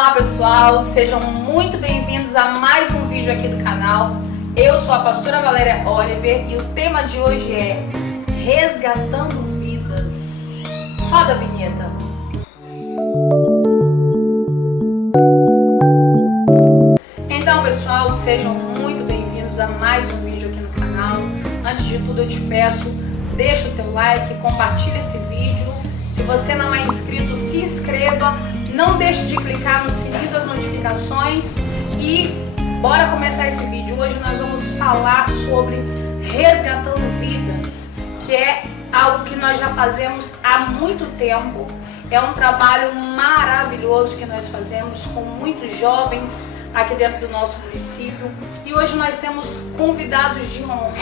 Olá pessoal, sejam muito bem-vindos a mais um vídeo aqui do canal. Eu sou a pastora Valéria Oliver e o tema de hoje é Resgatando Vidas. Roda a vinheta. Então pessoal, sejam muito bem-vindos a mais um vídeo aqui no canal. Antes de tudo eu te peço, deixa o teu like, compartilha esse vídeo. Se você não é inscrito, se inscreva. Não deixe de clicar no sininho das notificações e bora começar esse vídeo. Hoje nós vamos falar sobre resgatando vidas, que é algo que nós já fazemos há muito tempo. É um trabalho maravilhoso que nós fazemos com muitos jovens aqui dentro do nosso município. E hoje nós temos convidados de honra,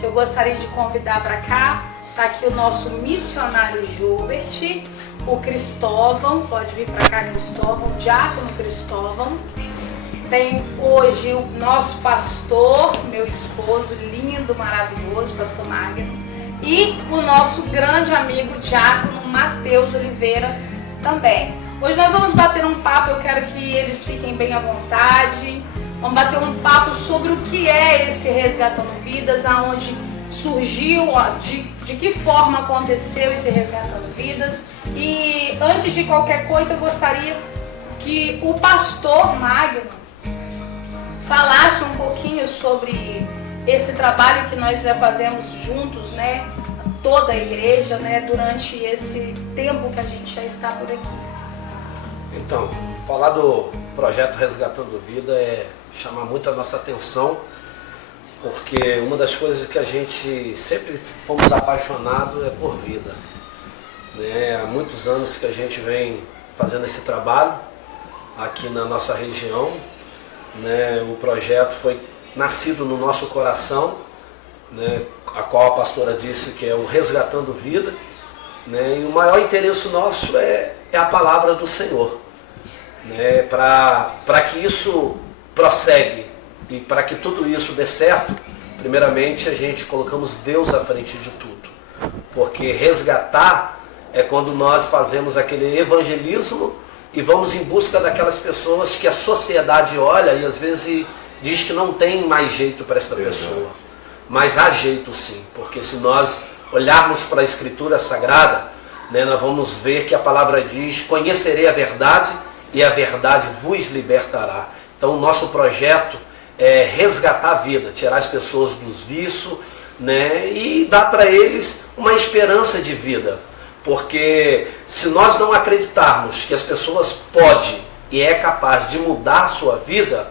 que eu gostaria de convidar para cá. Está aqui o nosso missionário Gilbert, o Cristóvão, pode vir para cá, Cristóvão, Diácono Cristóvão. Tem hoje o nosso pastor, meu esposo, lindo, maravilhoso, pastor Magno. E o nosso grande amigo, Diácono Matheus Oliveira, também. Hoje nós vamos bater um papo, eu quero que eles fiquem bem à vontade. Vamos bater um papo sobre o que é esse Resgatando Vidas, aonde surgiu, de que forma aconteceu esse Resgatando Vidas. E antes de qualquer coisa eu gostaria que o pastor Magno falasse um pouquinho sobre esse trabalho que nós já fazemos juntos, né? Toda a igreja, né? Durante esse tempo que a gente já está por aqui. Então, falar do projeto Resgatando Vida é chamar muito a nossa atenção, porque uma das coisas que a gente sempre fomos apaixonados é por vida. Há muitos anos que a gente vem fazendo esse trabalho aqui na nossa região. O projeto foi nascido no nosso coração, a qual a pastora disse que é o Resgatando Vida. E o maior interesse nosso é a palavra do Senhor. Para que isso prossegue e para que tudo isso dê certo, primeiramente a gente colocamos Deus à frente de tudo. Porque resgatar é quando nós fazemos aquele evangelismo e vamos em busca daquelas pessoas que a sociedade olha e às vezes diz que não tem mais jeito para esta pessoa. Mas há jeito sim, porque se nós olharmos para a Escritura Sagrada, nós vamos ver que a palavra diz: conhecerei a verdade e a verdade vos libertará. Então o nosso projeto é resgatar a vida, tirar as pessoas dos vícios, e dar para eles uma esperança de vida. Porque se nós não acreditarmos que as pessoas podem e é capaz de mudar a sua vida,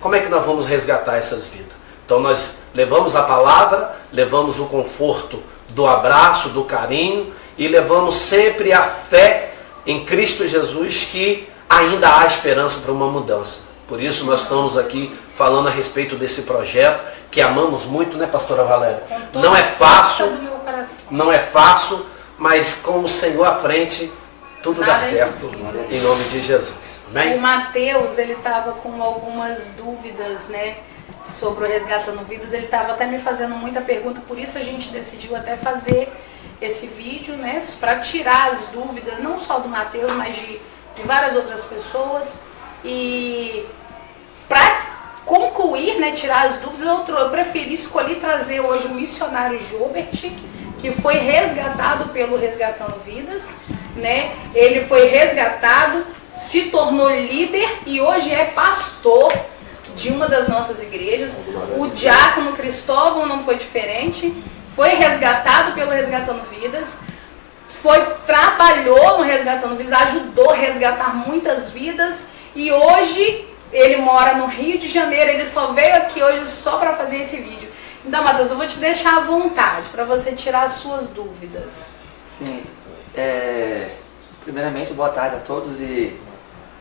como é que nós vamos resgatar essas vidas? Então nós levamos a palavra, levamos o conforto do abraço, do carinho e levamos sempre a fé em Cristo Jesus, que ainda há esperança para uma mudança. Por isso nós estamos aqui falando a respeito desse projeto, que amamos muito, pastora Valéria? Não é fácil, mas com o Senhor à frente, tudo dá certo, em nome de Jesus. Amém? O Matheus, ele estava com algumas dúvidas, sobre o Resgatando Vidas. Ele estava até me fazendo muita pergunta, por isso a gente decidiu até fazer esse vídeo, para tirar as dúvidas, não só do Matheus, mas de várias outras pessoas. E para concluir, tirar as dúvidas, eu escolhi trazer hoje o missionário Gilbert, que foi resgatado pelo Resgatando Vidas, Ele foi resgatado, se tornou líder e hoje é pastor de uma das nossas igrejas. O Diácono Cristóvão não foi diferente, foi resgatado pelo Resgatando Vidas, trabalhou no Resgatando Vidas, ajudou a resgatar muitas vidas e hoje ele mora no Rio de Janeiro. Ele só veio aqui hoje só para fazer esse vídeo. Então, Matheus, eu vou te deixar à vontade para você tirar as suas dúvidas. Sim, primeiramente, boa tarde a todos. E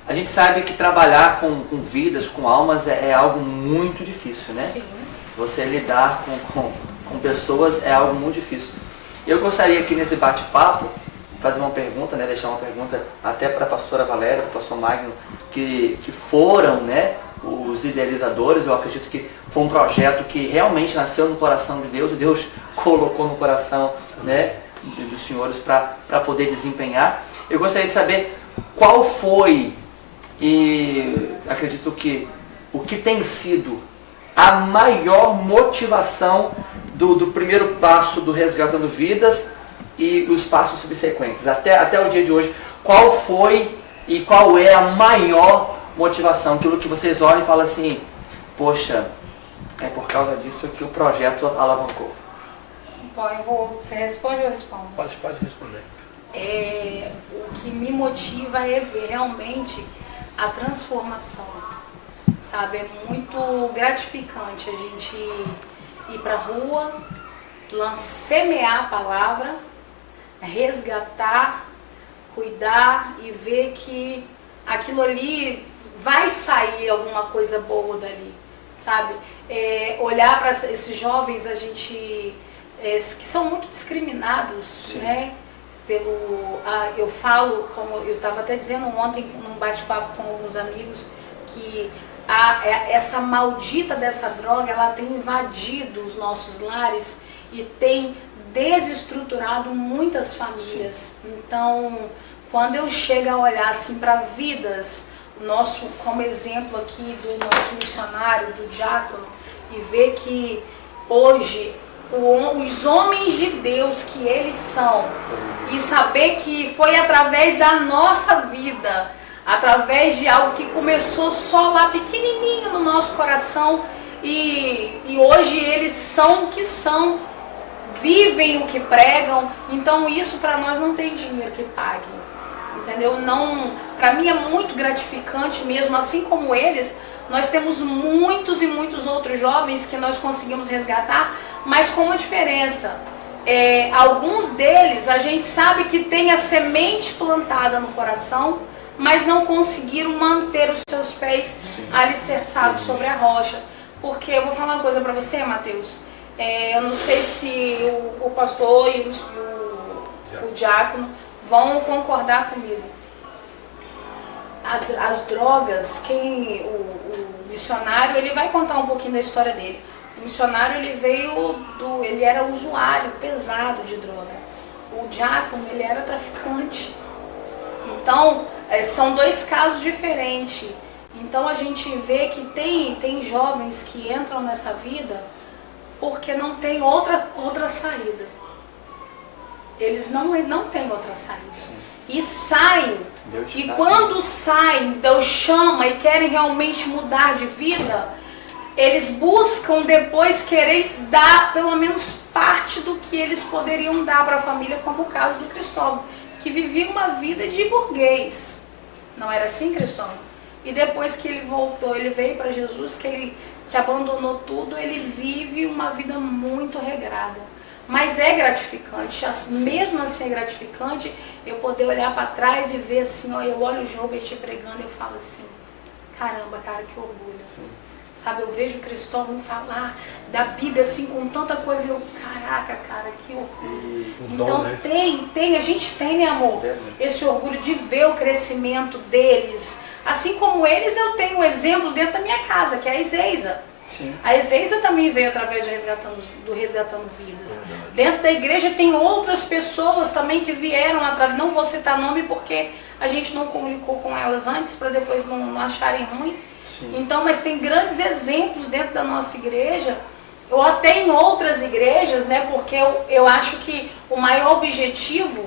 a gente sabe que trabalhar com vidas, com almas, é algo muito difícil, Sim. Você lidar com pessoas é algo muito difícil. Eu gostaria aqui nesse bate-papo fazer uma pergunta, deixar uma pergunta até para a pastora Valéria, para o pastor Magno, que foram, os idealizadores. Eu acredito que foi um projeto que realmente nasceu no coração de Deus e Deus colocou no coração, dos senhores para poder desempenhar. Eu gostaria de saber qual foi E acredito que o que tem sido a maior motivação do primeiro passo do Resgatando Vidas e os passos subsequentes, até o dia de hoje, qual foi e qual é a maior motivação? Aquilo que vocês olham e falam assim, poxa, é por causa disso que o projeto alavancou. Bom, você responde ou eu respondo? Pode responder. O que me motiva é ver realmente a transformação, sabe? É muito gratificante a gente ir para a rua, semear a palavra, resgatar, cuidar e ver que aquilo ali vai sair alguma coisa boa dali, sabe? Olhar para esses jovens, a gente que são muito discriminados, sim, né? Eu falo, como eu estava até dizendo ontem num bate-papo com alguns amigos, que essa maldita dessa droga, ela tem invadido os nossos lares e tem desestruturado muitas famílias. Então, quando eu chego a olhar assim para vidas, como exemplo aqui do nosso missionário, do diácono, e ver que hoje os homens de Deus que eles são, e saber que foi através da nossa vida, através de algo que começou só lá pequenininho no nosso coração, e hoje eles são o que são, vivem o que pregam. Então isso para nós não tem dinheiro que pague, entendeu? Não, para mim é muito gratificante mesmo, assim como eles. Nós temos muitos e muitos outros jovens que nós conseguimos resgatar, mas com uma diferença. Alguns deles a gente sabe que tem a semente plantada no coração, mas não conseguiram manter os seus pés alicerçados sobre a rocha. Porque eu vou falar uma coisa para você, Mateus. Eu não sei se o pastor e o diácono vão concordar comigo. As drogas, o missionário, ele vai contar um pouquinho da história dele. O missionário, ele era usuário pesado de droga. O diácono, ele era traficante. Então, são dois casos diferentes. Então a gente vê que tem jovens que entram nessa vida porque não tem outra saída. Eles não têm outra saída. Sim. E saem. E quando saem, Deus chama e querem realmente mudar de vida, eles buscam depois querer dar pelo menos parte do que eles poderiam dar para a família, como o caso do Cristóvão, que vivia uma vida de burguês. Não era assim, Cristóvão? E depois que ele voltou, ele veio para Jesus, que abandonou tudo, ele vive uma vida muito regrada. Mas é gratificante, mesmo assim é gratificante eu poder olhar para trás e ver assim, eu olho o Jobert pregando e eu falo assim, caramba, cara, que orgulho. Sim. Sabe, eu vejo o Cristóvão falar da Bíblia assim com tanta coisa e eu, caraca, cara, que orgulho. Então né? A gente tem, né, amor, esse orgulho de ver o crescimento deles. Assim como eles, eu tenho um exemplo dentro da minha casa, que é a Ezeiza. Sim. A Ezeiza também veio através do Resgatando Vidas. Dentro da igreja tem outras pessoas também que vieram através. Não vou citar nome porque a gente não comunicou com elas antes para depois não acharem ruim. Sim. Então, mas tem grandes exemplos dentro da nossa igreja, ou até em outras igrejas, né? Porque eu acho que o maior objetivo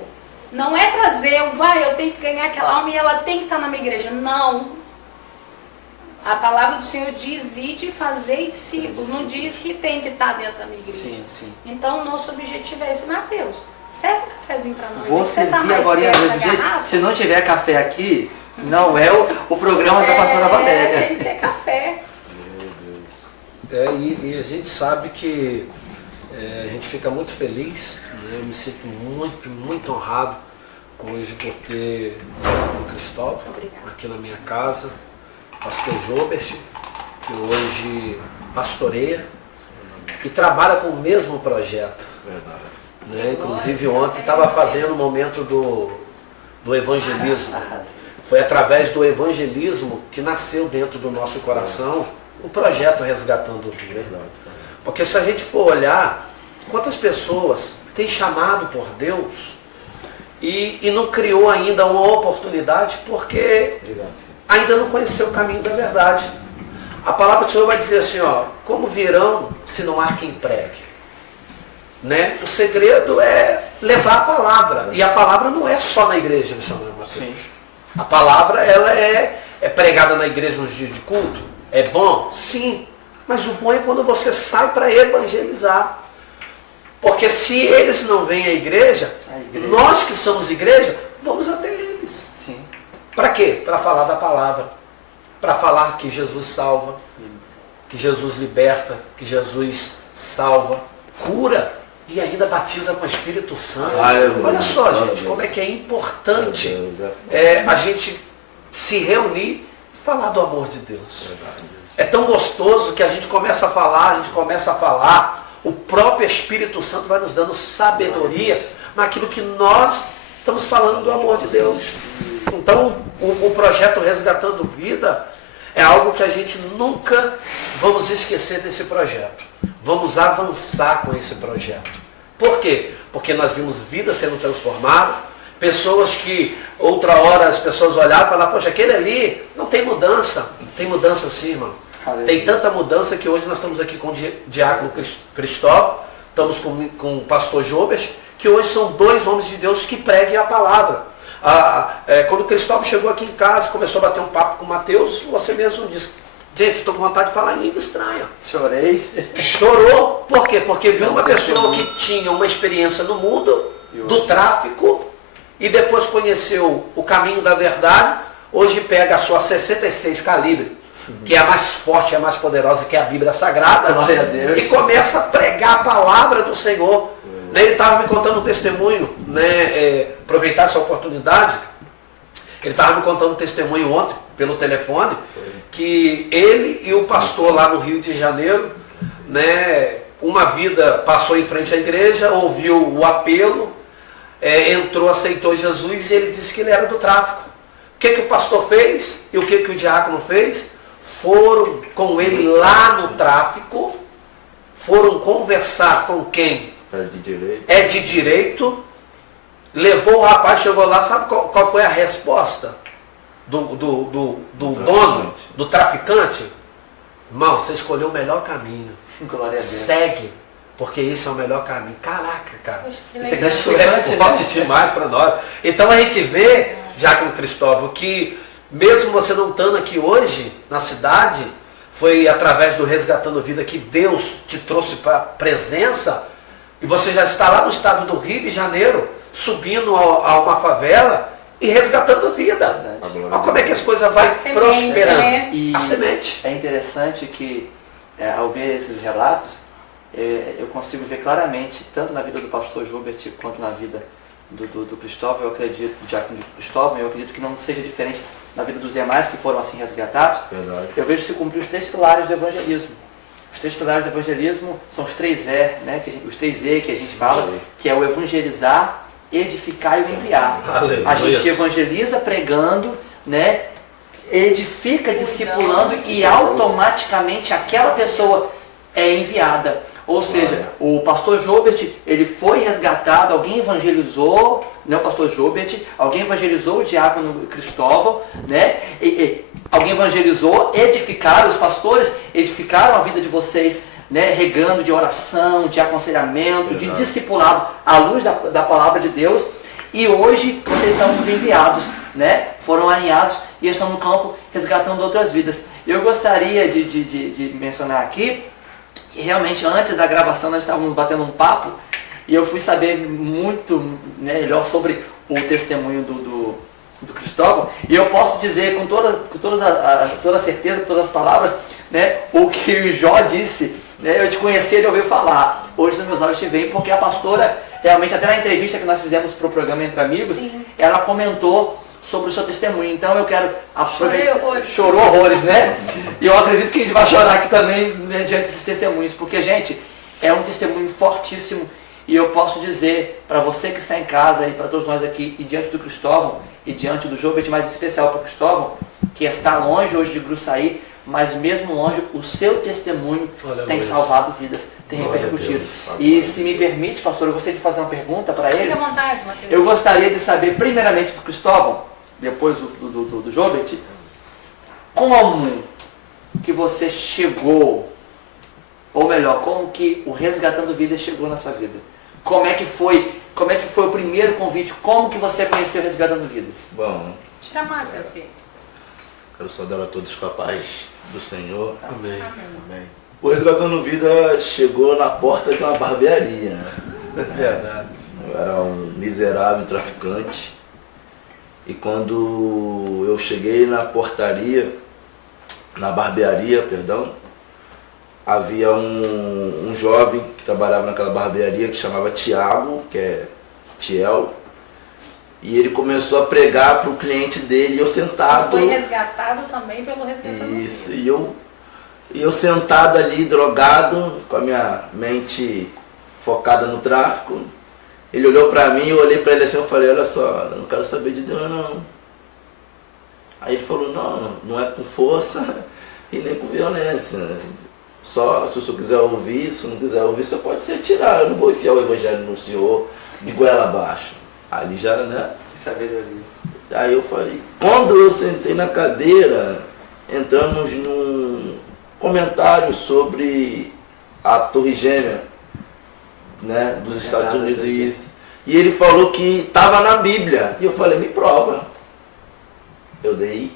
não é trazer, eu tenho que ganhar aquela alma e ela tem que estar na minha igreja. Não. A palavra do Senhor diz, ide fazer discípulos, não diz que tem que estar dentro da minha igreja. Sim, sim. Então, o nosso objetivo é esse. Mateus, serve um cafezinho para nós. Você tá mais perto da garrafa? Se não tiver café aqui, não é o programa da pastora Valéria. Tem que ter café. E a gente sabe que a gente fica muito feliz, né? Eu me sinto muito, muito honrado hoje por ter o Cristóvão aqui na minha casa. Pastor Jobert, que hoje pastoreia e trabalha com o mesmo projeto. Verdade. Né? Inclusive ontem estava fazendo o momento do evangelismo. Foi através do evangelismo que nasceu dentro do nosso coração o projeto Resgatando Vidas. Porque se a gente for olhar quantas pessoas têm chamado por Deus e não criou ainda uma oportunidade porque ainda não conheceu o caminho da verdade. A palavra do Senhor vai dizer assim, ó, como virão se não há quem pregue? Né? O segredo é levar a palavra. E a palavra não é só na igreja, missionário Mateus. A palavra ela é pregada na igreja nos dias de culto. É bom? Sim. Mas o bom é quando você sai para evangelizar. Porque se eles não vêm à igreja, nós que somos igreja, vamos até eles. Para quê? Para falar da palavra. Para falar que Jesus salva, que Jesus liberta, que Jesus salva, cura e ainda batiza com o Espírito Santo. Olha só, gente, como é que é importante a gente se reunir e falar do amor de Deus. É tão gostoso que a gente começa a falar, o próprio Espírito Santo vai nos dando sabedoria naquilo que nós estamos falando do amor de Deus. Então, o projeto Resgatando Vida é algo que a gente nunca vamos esquecer desse projeto. Vamos avançar com esse projeto. Por quê? Porque nós vimos vidas sendo transformadas, pessoas que outra hora as pessoas olhavam e falavam, poxa, aquele ali não tem mudança. Tem mudança sim, irmão. Tem tanta mudança que hoje nós estamos aqui com o diácono Cristóvão, estamos com o pastor Jobert, que hoje são 2 homens de Deus que preguem a palavra. Quando o Cristóvão chegou aqui em casa, começou a bater um papo com o Mateus, você mesmo disse, gente, estou com vontade de falar em língua estranha. Chorei. Chorou, por quê? Porque viu uma pessoa que tinha uma experiência no mundo, do tráfico, e depois conheceu o caminho da verdade, hoje pega a sua 66 calibre, que é a mais forte, a mais poderosa, que é a Bíblia Sagrada, glória a Deus, e começa a pregar a palavra do Senhor. Ele estava me contando um testemunho, aproveitar essa oportunidade, ele estava me contando um testemunho ontem, pelo telefone, que ele e o pastor lá no Rio de Janeiro, uma vida passou em frente à igreja, ouviu o apelo, entrou, aceitou Jesus e ele disse que ele era do tráfico. O que o pastor fez e o que o diácono fez? Foram com ele lá no tráfico, foram conversar com quem é de direito, levou o rapaz, chegou lá, sabe qual foi a resposta do dono, do traficante? Irmão, você escolheu o melhor caminho. Glória a Deus. Segue, porque esse é o melhor caminho. Caraca, cara. Isso é forte demais para nós. Então a gente vê, Diácono Cristóvão, que mesmo você não estando aqui hoje na cidade, foi através do Resgatando Vida que Deus te trouxe para a presença, e você já está lá no estado do Rio de Janeiro, subindo a uma favela e resgatando vida. Olha como é que as coisas vão prosperando. A semente. É interessante que, ao ver esses relatos, eu consigo ver claramente, tanto na vida do pastor Jobert quanto na vida do Cristóvão, eu acredito, do diácono Cristóvão, eu acredito que não seja diferente na vida dos demais que foram assim resgatados. Verdade. Eu vejo se cumprir os 3 pilares do evangelismo. Os 3 pilares do evangelismo são os 3 os 3 E que a gente fala, que é o evangelizar, edificar e o enviar. Aleluia. A gente evangeliza pregando, edifica discipulando e automaticamente aquela pessoa é enviada. Ou seja, o pastor Jobert, ele foi resgatado, alguém evangelizou, o pastor Jobert, alguém evangelizou o diácono Cristóvão, alguém evangelizou, edificaram, os pastores edificaram a vida de vocês, regando de oração, de aconselhamento, de discipulado à luz da palavra de Deus. E hoje vocês são os enviados, foram alinhados e estão no campo resgatando outras vidas. Eu gostaria de mencionar aqui que realmente antes da gravação nós estávamos batendo um papo e eu fui saber muito melhor sobre o testemunho do Cristóvão, e eu posso dizer com toda certeza, com todas as palavras, o que o Jó disse, eu te conheci, ele ouviu falar, hoje nos meus olhos te veem, porque a pastora, realmente, até na entrevista que nós fizemos para o programa Entre Amigos, sim, ela comentou sobre o seu testemunho. Então eu quero aproveitar. Chorou horrores, E eu acredito que a gente vai chorar aqui também, diante desses testemunhos, porque, gente, é um testemunho fortíssimo. E eu posso dizer para você que está em casa e para todos nós aqui, e diante do Cristóvão, e diante do Jobert, mais especial para o Cristóvão, que está longe hoje de Gruçaí, mas mesmo longe, o seu testemunho tem salvado vidas, tem repercutido. E se me permite, pastor, eu gostaria de fazer uma pergunta para eles. Fique à vontade, Mateus. Eu gostaria de saber, primeiramente, do Cristóvão, depois do Jobert, como que você chegou, ou melhor, como que o Resgatando Vidas chegou na sua vida? Como é que foi o primeiro convite? Como que você conheceu o Resgatando Vidas? Bom, Tira a máscara, filho. quero saudar a todos com a paz do Senhor. Amém. Amém. O Resgatando Vida chegou na porta de uma barbearia. É verdade. Eu era um miserável traficante. E quando eu cheguei na portaria, na barbearia, perdão, havia um jovem que trabalhava naquela barbearia que chamava Tiago, que é Tiel. E ele começou a pregar para o cliente dele, e eu sentado... Foi resgatado também pelo Resgatando Vidas. Isso, e eu sentado ali, drogado, com a minha mente focada no tráfico. Ele olhou pra mim, eu olhei pra ele assim, eu falei, olha só, eu não quero saber de Deus não. Aí ele falou, não é com força e nem com violência. Só se o senhor quiser ouvir, se não quiser ouvir, você pode se retirar. Eu não vou enfiar o evangelho no senhor de goela abaixo. Ali já, né? Que sabedoria. Aí eu falei, quando eu sentei na cadeira, entramos num comentário sobre a Torre Gêmea, né, dos Estados Unidos e isso. E ele falou que estava na Bíblia. E eu falei, me prova. Eu dei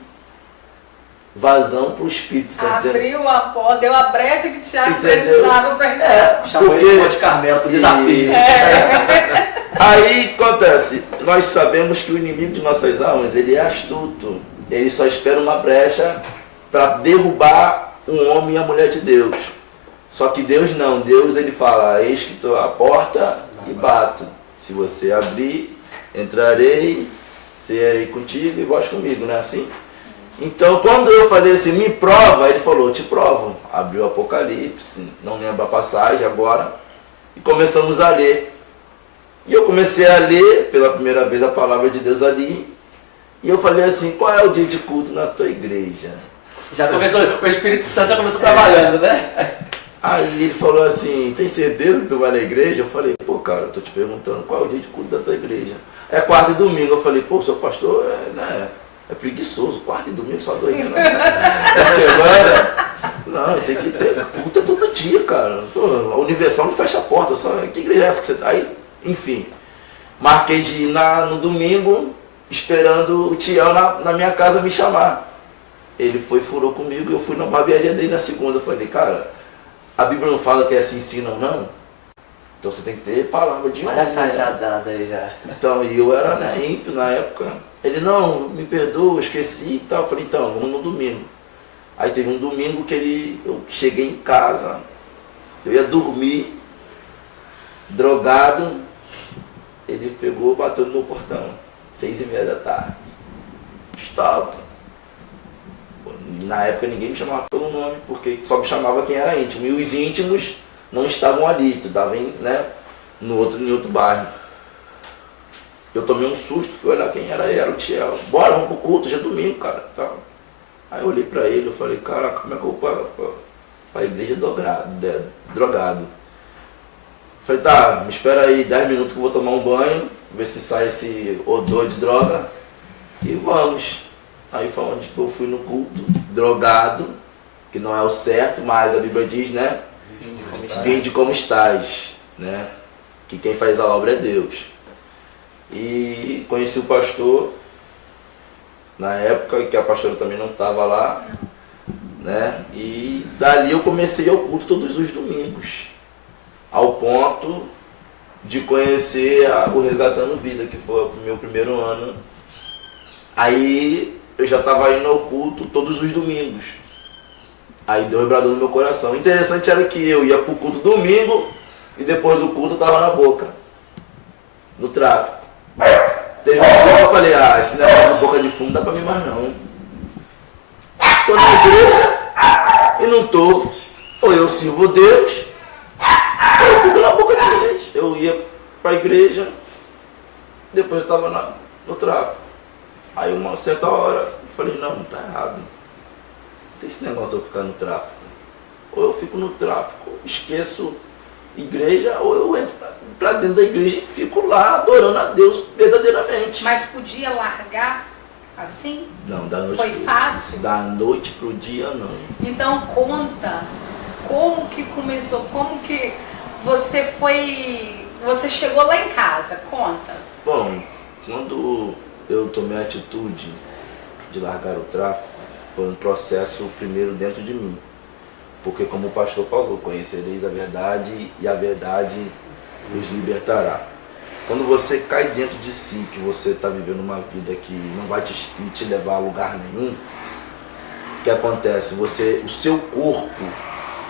vazão para o Espírito Santo. Abriu a porta, deu a brecha que Tiago Entendeu? precisava para entrar. Chamou ele de Monte Carmelo pro desafio. Aí acontece, nós sabemos que o inimigo de nossas almas, ele é astuto. Ele só espera uma brecha para derrubar um homem e a mulher de Deus. Só que Deus não, Deus ele fala, eis que estou à porta e bato. Se você abrir, entrarei, serei contigo e vós comigo, não é assim? Então quando eu falei assim, me prova, ele falou, te provo. Abriu o Apocalipse, não lembro a passagem agora, e começamos a ler. E eu comecei a ler pela primeira vez a palavra de Deus ali, e eu falei assim, qual é o dia de culto na tua igreja? Já começou, o Espírito Santo já começou trabalhando, né? Aí ele falou assim, tem certeza que tu vai na igreja? Eu falei, pô cara, eu tô te perguntando qual é o dia de culto da tua igreja. É quarta e domingo. Eu falei, pô, seu pastor é preguiçoso, quarta e domingo só 2 dias. É semana. Não, tem que ter culto é todo dia, cara. Pô, a Universal não fecha a porta, só que igreja é essa que você tá aí? Enfim, marquei de ir no domingo, esperando o Tiel na minha casa me chamar. Ele furou comigo e eu fui na barbearia dele na segunda. Eu falei, cara, a Bíblia não fala que é assim ensinam, não? Então você tem que ter palavra de honra. Olha a cajadada aí já. Então, e eu era ímpio na época. Ele, não, me perdoa, esqueci e tal. Eu falei, então, vamos no domingo. Aí teve um domingo que eu cheguei em casa, eu ia dormir, drogado, ele pegou, bateu no meu portão, 6h30 da tarde. Estava. Na época ninguém me chamava pelo nome, porque só me chamava quem era íntimo. E os íntimos não estavam ali, estavam em outro bairro. Eu tomei um susto, fui olhar quem era o Tiel. Bora, vamos pro culto, já é domingo, cara. Aí eu olhei pra ele, eu falei, caraca, como é que eu vou pra igreja drogado? Falei, tá, me espera aí 10 minutos que eu vou tomar um banho, ver se sai esse odor de droga. E vamos. Aí foi onde eu fui no culto, drogado, que não é o certo, mas a Bíblia diz, né? Vinde como estás, né? Que quem faz a obra é Deus. E conheci o pastor, na época que a pastora também não estava lá, né? E dali eu comecei ao culto todos os domingos, ao ponto de conhecer o Resgatando Vida, que foi o meu primeiro ano. Aí eu já estava indo ao culto todos os domingos. Aí deu um vibrador no meu coração. O interessante era que eu ia pro culto domingo e depois do culto eu estava na boca, no tráfico. Teve um dia que eu falei, esse negócio de boca de fumo não dá pra mim mais não. Tô na igreja e não tô. Ou eu sirvo Deus, ou eu fico na boca de igreja. Eu ia pra igreja, depois eu estava no tráfico. Aí uma certa hora eu falei, não tá errado. Não tem esse negócio de eu ficar no tráfico. Ou eu fico no tráfico, esqueço igreja, ou eu entro pra dentro da igreja e fico lá adorando a Deus verdadeiramente. Mas podia largar assim? Não, da noite Foi fácil? Da noite pro dia, não. Então conta como que começou, como que você chegou lá em casa, conta. Bom, quando eu tomei a atitude de largar o tráfico, foi um processo primeiro dentro de mim. Porque como o pastor falou, conhecereis a verdade e a verdade os libertará. Quando você cai dentro de si, que você está vivendo uma vida que não vai te levar a lugar nenhum, o que acontece? O seu corpo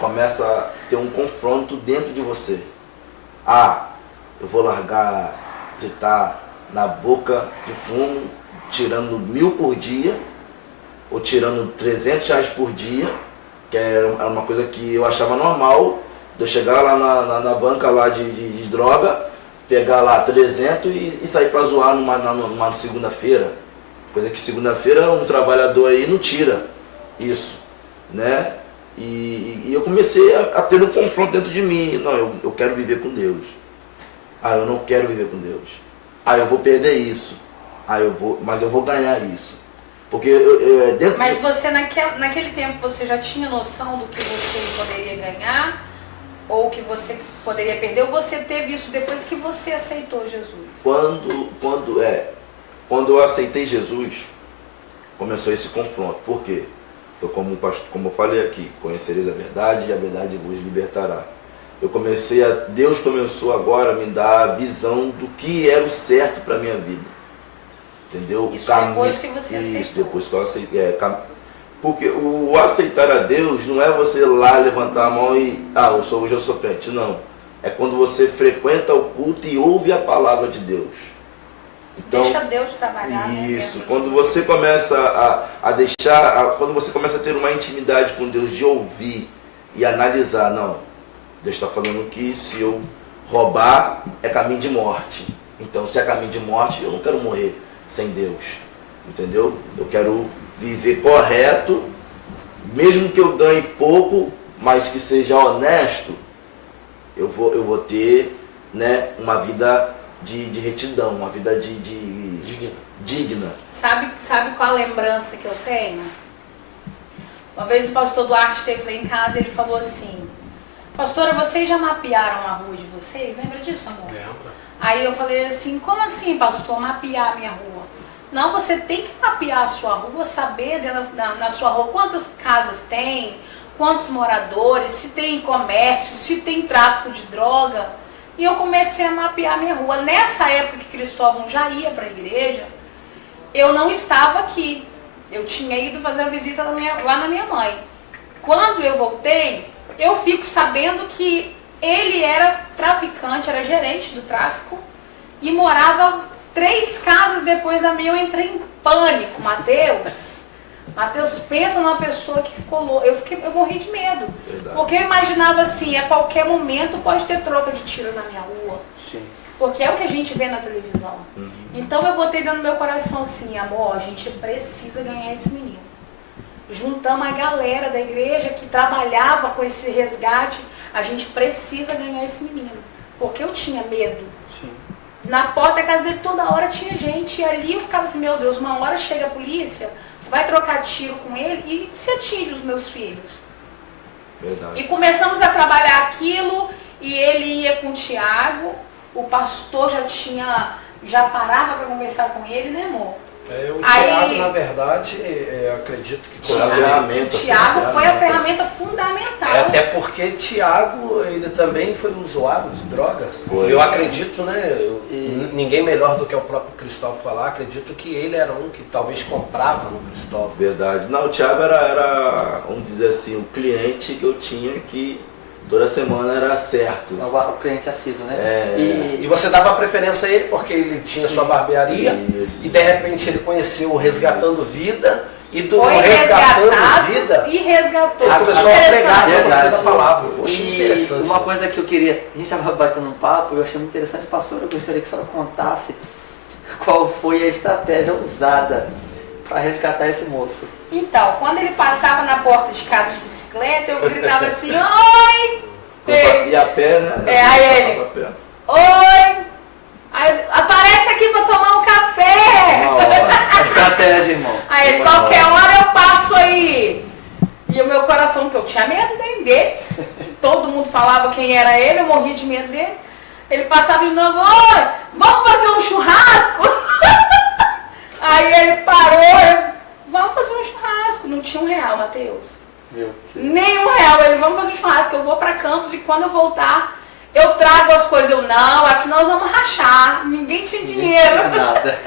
começa a ter um confronto dentro de você. Eu vou largar de estar na boca de fumo, tirando 1.000 por dia, ou tirando R$300 por dia, que era uma coisa que eu achava normal, de eu chegar lá na banca lá de droga, pegar lá 300 e sair para zoar numa segunda-feira. Coisa que segunda-feira um trabalhador aí não tira isso, né? E eu comecei a ter um confronto dentro de mim. Não, eu quero viver com Deus. Eu não quero viver com Deus. Eu vou perder isso. Mas eu vou ganhar isso. Porque dentro Mas você naquele tempo você já tinha noção do que você poderia ganhar ou que você poderia perder, ou você teve isso depois que você aceitou Jesus? Quando eu aceitei Jesus, começou esse confronto. Por quê? Foi como eu falei aqui, conhecereis a verdade e a verdade vos libertará. Deus começou agora a me dar a visão do que era o certo para a minha vida. Entendeu? Isso depois que você aceitou. Isso, depois que eu aceitei. Porque o aceitar a Deus não é você lá levantar a mão e, hoje eu sou crente. Não. É quando você frequenta o culto e ouve a palavra de Deus. Então, deixa Deus trabalhar. Isso. Quando você começa quando você começa a ter uma intimidade com Deus, de ouvir e analisar, não, Deus está falando que se eu roubar é caminho de morte. Então, se é caminho de morte, eu não quero morrer sem Deus. Entendeu? Eu quero viver correto, mesmo que eu ganhe pouco, mas que seja honesto, eu vou ter, né, uma vida de retidão, uma vida digna. Sabe qual a lembrança que eu tenho? Uma vez o pastor Duarte esteve lá em casa e ele falou assim: pastora, vocês já mapearam a rua de vocês? Lembra disso, amor? Lembra. Aí eu falei assim: como assim, pastor, mapear a minha rua? Não, você tem que mapear a sua rua, saber na sua rua quantas casas tem, quantos moradores, se tem comércio, se tem tráfico de droga. E eu comecei a mapear a minha rua. Nessa época que Cristóvão já ia para a igreja, eu não estava aqui. Eu tinha ido fazer uma visita lá na minha mãe. Quando eu voltei, eu fico sabendo que ele era traficante, era gerente do tráfico e morava 3 casas depois da minha. Eu entrei em pânico, Mateus, pensa numa pessoa que ficou louca. Eu morri de medo. Verdade. Porque eu imaginava assim, a qualquer momento pode ter troca de tiro na minha rua. Sim. Porque é o que a gente vê na televisão. Então eu botei dentro do meu coração assim: amor, a gente precisa ganhar esse menino. Juntamos a galera da igreja que trabalhava com esse resgate. A gente precisa ganhar esse menino. Porque eu tinha medo. Sim. Na porta da casa dele toda hora tinha gente. E ali eu ficava assim: meu Deus, uma hora chega a polícia, vai trocar tiro com ele e se atinge os meus filhos. Verdade. E começamos a trabalhar aquilo, e ele ia com o Tiago, o pastor já parava para conversar com ele, né, amor? O Tiago, na verdade, acredito que foi a ferramenta. Tiago foi a ferramenta fundamental. Até porque Tiago, ele também foi usuário de drogas. Foi. Eu acredito, né? Ninguém melhor do que o próprio Cristóvão falar. Acredito que ele era um que talvez comprava no Cristóvão. Verdade. Não, o Tiago era, vamos dizer assim, o cliente que eu tinha que toda semana era certo. O cliente assíduo, né? E você dava preferência a ele porque ele tinha sua barbearia. Isso. E de repente ele conheceu o Resgatando Vida. E do Foi Resgatando Vida, e resgatou. ele começou a pregar para você Verdade. da palavra. Poxa, E interessante. uma coisa que eu queria, a gente estava batendo um papo, eu achei muito interessante, pastor, eu gostaria que a senhora contasse qual foi a estratégia usada para resgatar esse moço. Então, quando ele passava na porta de casa de bicicleta, eu gritava assim: oi! E a pé, né? Aí ele: A pé. oi! Aí, aparece aqui para tomar um café! Uma hora. A estratégia, irmão. Aí qualquer hora eu passo aí. E o meu coração, que eu tinha medo dele. Todo mundo falava quem era ele, eu morria de medo dele. Ele passava de novo, oi, vamos fazer um churrasco? Aí ele parou, vamos fazer um churrasco. Não tinha R$1, Mateus. Meu Deus. Nem R$1. Ele, vamos fazer um churrasco, eu vou pra Campos e quando eu voltar, eu trago as coisas. Eu, não, aqui nós vamos rachar. Ninguém tinha dinheiro. Nada.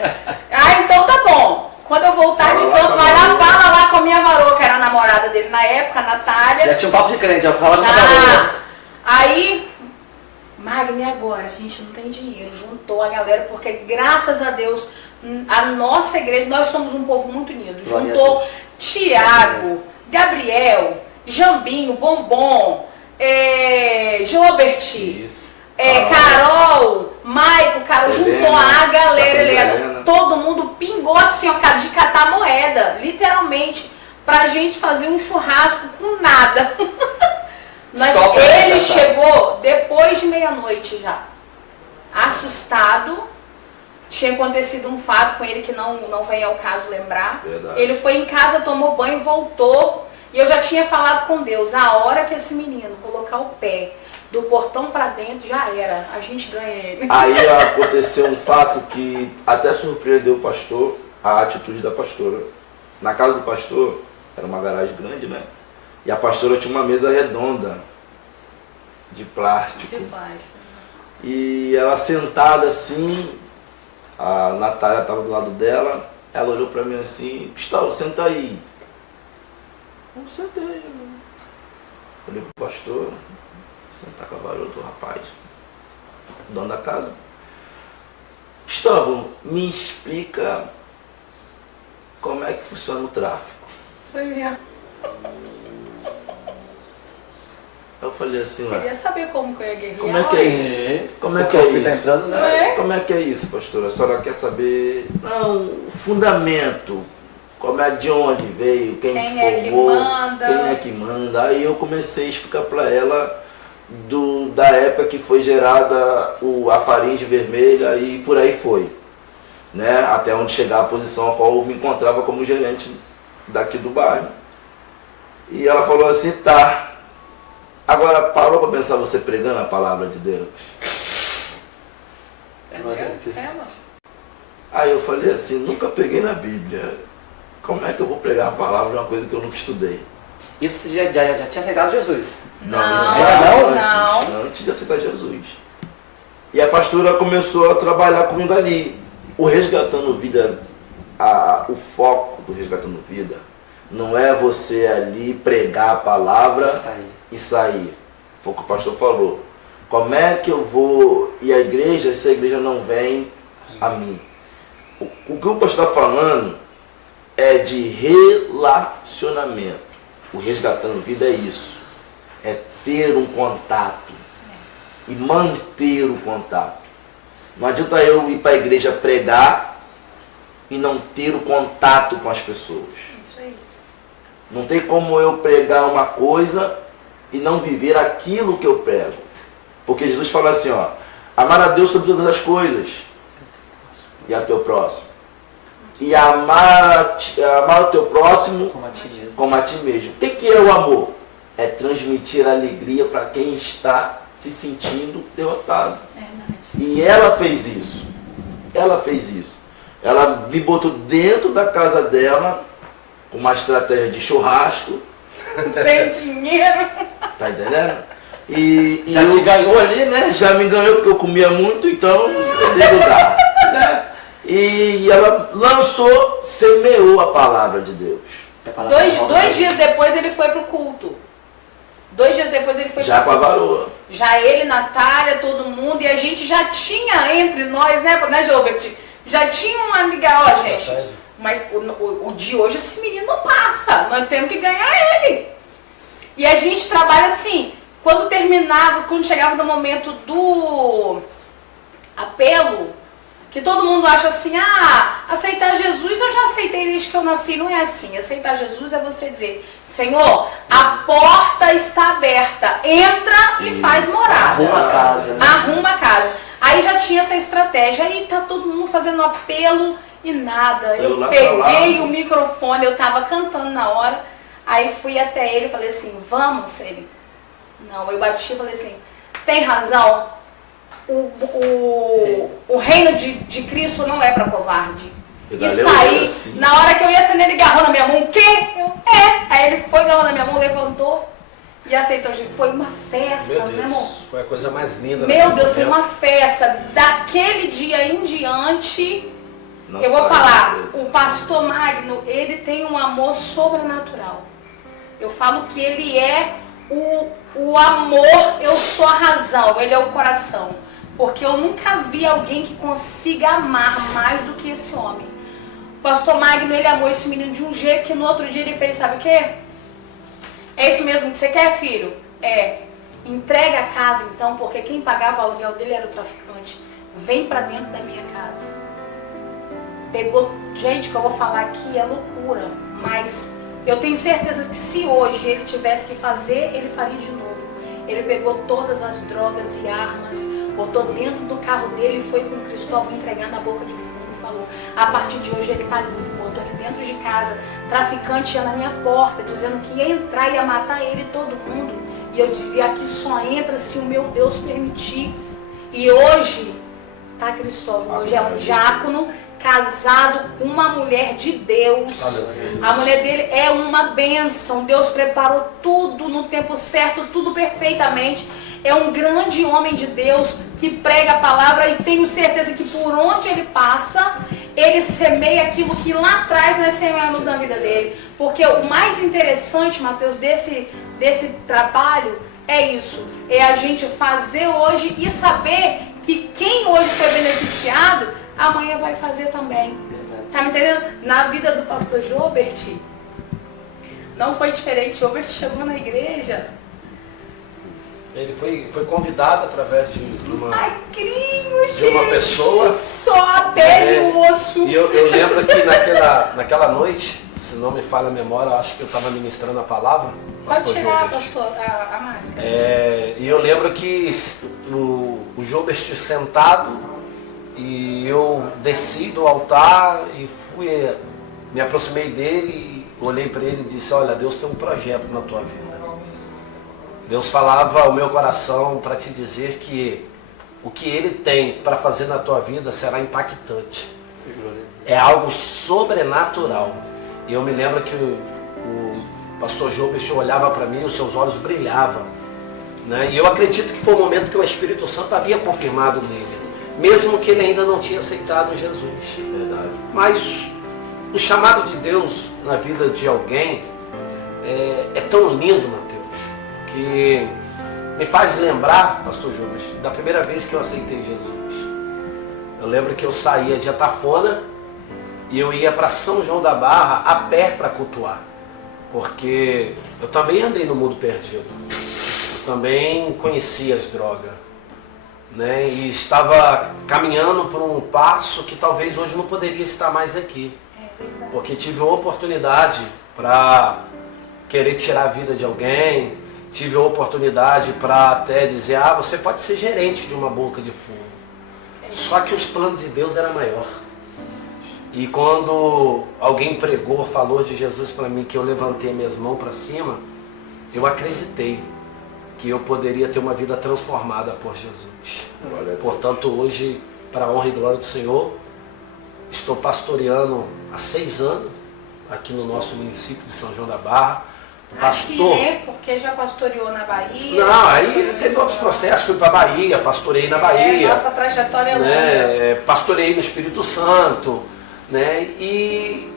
Ah, então tá bom. Quando eu voltar de Campos, vai lá, fala lá com a minha varoa, que era a namorada dele na época, a Natália. Já tinha um papo de crente, já falava com a Ah, galera. aí, Magni, agora a gente não tem dinheiro, juntou a galera, porque graças a Deus, a nossa igreja, nós somos um povo muito unido. Glória a Juntou Deus. Tiago, Gabriel, Jambinho, Bombom, Jobert, Isso. Carol, Maico, Carol, Helena, juntou a galera, Helena. todo mundo pingou assim, ó, de catar moeda, literalmente, pra gente fazer um churrasco com nada. Só pra Ele resgatar. chegou depois de meia-noite já, assustado. Tinha acontecido um fato com ele que não vem ao caso lembrar. Verdade. Ele foi em casa, tomou banho, voltou. E eu já tinha falado com Deus, a hora que esse menino colocar o pé do portão pra dentro, já era. A gente ganha ele. Aí aconteceu um fato que até surpreendeu o pastor, a atitude da pastora. Na casa do pastor, era uma garagem grande, né? E a pastora tinha uma mesa redonda, de plástico. De baixo. E ela sentada assim, a Natália estava do lado dela, ela olhou pra mim assim, Gustavo, senta aí. Eu sentei. Olhei pro pastor, sentar com a varota, o rapaz, dono da casa. Gustavo, me explica como é que funciona o tráfico. Foi mesmo. Eu falei assim, ué, Queria saber como que eu ia guerrear. como é que é Sim. Como é O que é corpo tá isso? entrando, Não né? é? Como é que é isso, pastora? A senhora quer saber? Não, o fundamento. Como é de onde veio, quem é que formou, manda. quem é que manda. Aí eu comecei a explicar para ela da época que foi gerada a faringe vermelha e por aí foi. Né? Até onde chegar a posição a qual eu me encontrava como gerente daqui do bairro. E ela falou assim, tá. Agora parou para pensar você pregando a palavra de Deus? Aí eu falei assim, nunca peguei na Bíblia. Como é que eu vou pregar a palavra de uma coisa que eu nunca estudei? Isso você já tinha aceitado Jesus. Não, isso já não. antes de aceitar Jesus. E a pastora começou a trabalhar comigo ali. O Resgatando Vida, o foco do Resgatando Vida, não é você ali pregar a palavra Isso aí. e sair. Foi o que o pastor falou. Como é que eu vou ir à igreja se a igreja não vem a mim? O que o pastor está falando é de relacionamento. O Resgatando Vida é isso. É ter um contato. E manter o contato. Não adianta eu ir para a igreja pregar e não ter o contato com as pessoas. Isso aí. Não tem como eu pregar uma coisa e não viver aquilo que eu prego. Porque Jesus fala assim, ó, amar a Deus sobre todas as coisas e a teu próximo. E amar o teu próximo Como a ti mesmo. como a ti mesmo. O que é o amor? É transmitir alegria para quem está se sentindo derrotado. Verdade. E ela fez isso. Ela fez isso. Ela me botou dentro da casa dela com uma estratégia de churrasco. Sem dinheiro. Tá entendendo? E Já eu, te ganhou ali, né? já me ganhou porque eu comia muito, então eu dei lugar. Né? E ela lançou, semeou a palavra de Deus. Dois dias depois ele foi pro culto. 2 dias depois ele foi Já com pro a culto. varoa. Já ele, Natália, todo mundo. E a gente já tinha entre nós, né Gilbert? Já tinha uma liga, ó, gente. Mas o de hoje esse menino não passa. Nós temos que ganhar ele. E a gente trabalha assim. Quando terminava, quando chegava no momento do apelo, que todo mundo acha assim, aceitar Jesus, eu já aceitei desde que eu nasci. Não é assim. Aceitar Jesus é você dizer, Senhor, a porta está aberta. Entra e faz morada. Arruma a casa, né? Arruma a casa. Aí já tinha essa estratégia. Aí tá todo mundo fazendo apelo. E nada, Eu eu lá peguei pra lá. o microfone, eu tava cantando na hora, aí fui até ele e falei assim, vamos, ele. Não, eu bati e falei assim, tem razão, o reino de Cristo não é para covarde. E saí, assim. na hora que eu ia acender, ele agarrou na minha mão, o quê? Eu, Aí ele foi, agarrou na minha mão, levantou e aceitou. Gente, foi uma festa, Meu né, amor? Deus, foi a coisa mais linda. Meu daquele Deus, foi momento. uma festa. Daquele dia em diante, Não eu vou sai falar, da o pastor Magno, ele tem um amor sobrenatural. Eu falo que ele é o amor, eu sou a razão, ele é o coração. Porque eu nunca vi alguém que consiga amar mais do que esse homem. O pastor Magno, ele amou esse menino de um jeito que no outro dia ele fez, sabe o quê? É isso mesmo que você quer, filho? Entrega a casa então, porque quem pagava o aluguel dele era o traficante. Vem pra dentro da minha casa. Pegou, gente, que eu vou falar aqui é loucura, mas eu tenho certeza que se hoje ele tivesse que fazer, ele faria de novo. Ele pegou todas as drogas e armas, botou dentro do carro dele e foi com o Cristóvão entregar na boca de fumo e falou, a partir de hoje ele tá limpo, botou ele dentro de casa, traficante ia na minha porta, dizendo que ia entrar e ia matar ele e todo mundo. E eu dizia, aqui só entra se o meu Deus permitir. E hoje, tá, Cristóvão, hoje é um diácono casado com uma mulher de Deus. A mulher dele é uma bênção. Deus preparou tudo no tempo certo, tudo perfeitamente. É um grande homem de Deus que prega a palavra e tenho certeza que por onde ele passa, ele semeia aquilo que lá atrás nós semeamos na vida dele. Porque o mais interessante, Mateus, desse trabalho é isso. É a gente fazer hoje e saber que quem hoje foi beneficiado, amanhã vai fazer também. Tá me entendendo? Na vida do pastor Jobert, não foi diferente. Jobert chegou na igreja. Ele foi convidado através de uma Magrinho, gente. uma pessoa. Só a pele e o osso. E eu lembro que naquela noite, se não me falha a memória, eu acho que eu estava ministrando a palavra. Pode pastor tirar, Jobert. pastor, a máscara. E eu lembro que o Jobert sentado, e eu desci do altar e me aproximei dele, olhei para ele e disse, olha, Deus tem um projeto na tua vida. Deus falava ao meu coração para te dizer que o que Ele tem para fazer na tua vida será impactante. É algo sobrenatural. E eu me lembro que o pastor Jobert olhava para mim e os seus olhos brilhavam. Né? E eu acredito que foi o momento que o Espírito Santo havia confirmado nele. Mesmo que ele ainda não tinha aceitado Jesus. Verdade. Mas o chamado de Deus na vida de alguém é tão lindo, Mateus, que me faz lembrar, pastor Júlio, da primeira vez que eu aceitei Jesus. Eu lembro que eu saía de Atafona e eu ia para São João da Barra a pé para cultuar. Porque eu também andei no mundo perdido. Eu também conhecia as drogas. Né? E estava caminhando por um passo que talvez hoje não poderia estar mais aqui. Porque tive uma oportunidade para querer tirar a vida de alguém, tive a oportunidade para até dizer, você pode ser gerente de uma boca de fumo. Só que os planos de Deus eram maior. E quando alguém pregou, falou de Jesus para mim, que eu levantei minhas mãos para cima, eu acreditei que eu poderia ter uma vida transformada por Jesus. Portanto, hoje, para a honra e glória do Senhor, estou pastoreando há 6 anos, aqui no nosso município de São João da Barra. Pastor. Aqui, né? Porque já pastoreou na Bahia. Não, aí teve outros processos, fui para a Bahia, pastorei na Bahia. Nossa trajetória é longa. Né? Pastorei no Espírito Santo. Né? E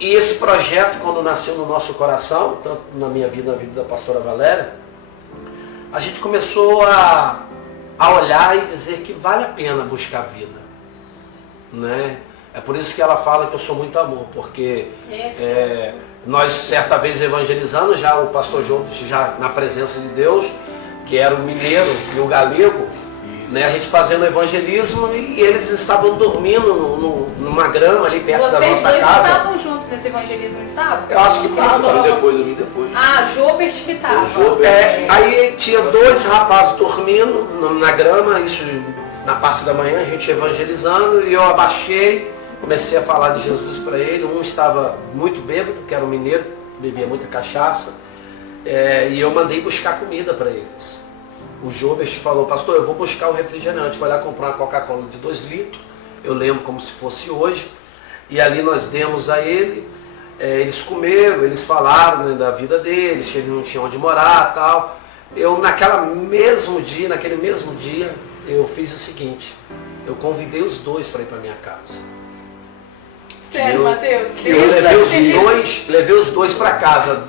esse projeto, quando nasceu no nosso coração, tanto na minha vida, na vida da pastora Valéria, a gente começou a olhar e dizer que vale a pena buscar a vida. Né? É por isso que ela fala que eu sou muito amor, porque nós certa vez evangelizando, já o pastor João, já na presença de Deus, que era o mineiro e o galego, né, a gente fazendo evangelismo e eles estavam dormindo numa grama ali perto da Vocês nossa dois casa. estavam juntos nesse evangelismo, não estavam? Eu acho que estavam. Eu vim depois. Jobert que estava. Aí tinha 2 rapazes dormindo na grama, isso na parte da manhã, a gente evangelizando, e eu abaixei comecei a falar de Jesus para ele. Um estava muito bêbado, que era um mineiro, bebia muita cachaça, e eu mandei buscar comida para eles. O Jobert falou: pastor, eu vou buscar o refrigerante. Foi lá comprar uma Coca-Cola de 2 litros, eu lembro como se fosse hoje, e ali nós demos a ele. Eles comeram, eles falaram, né, da vida deles, que eles não tinham onde morar, tal. Eu naquele mesmo dia, eu fiz o seguinte: eu convidei os dois para ir para minha casa. Sério, Mateus? Eu levei os dois para casa,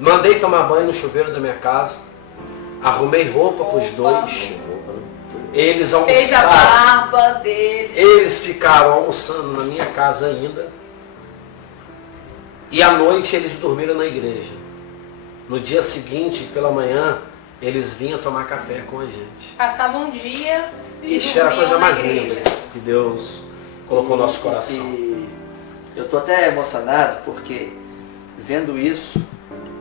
mandei tomar banho no chuveiro da minha casa, arrumei roupa para os dois, eles almoçaram. Fez a barba deles. Eles ficaram almoçando na minha casa ainda, e à noite eles dormiram na igreja. No dia seguinte, pela manhã, eles vinham tomar café com a gente. Passavam um dia e Ixi, era a coisa mais igreja. linda que Deus colocou no nosso coração. E eu estou até emocionado porque, vendo isso,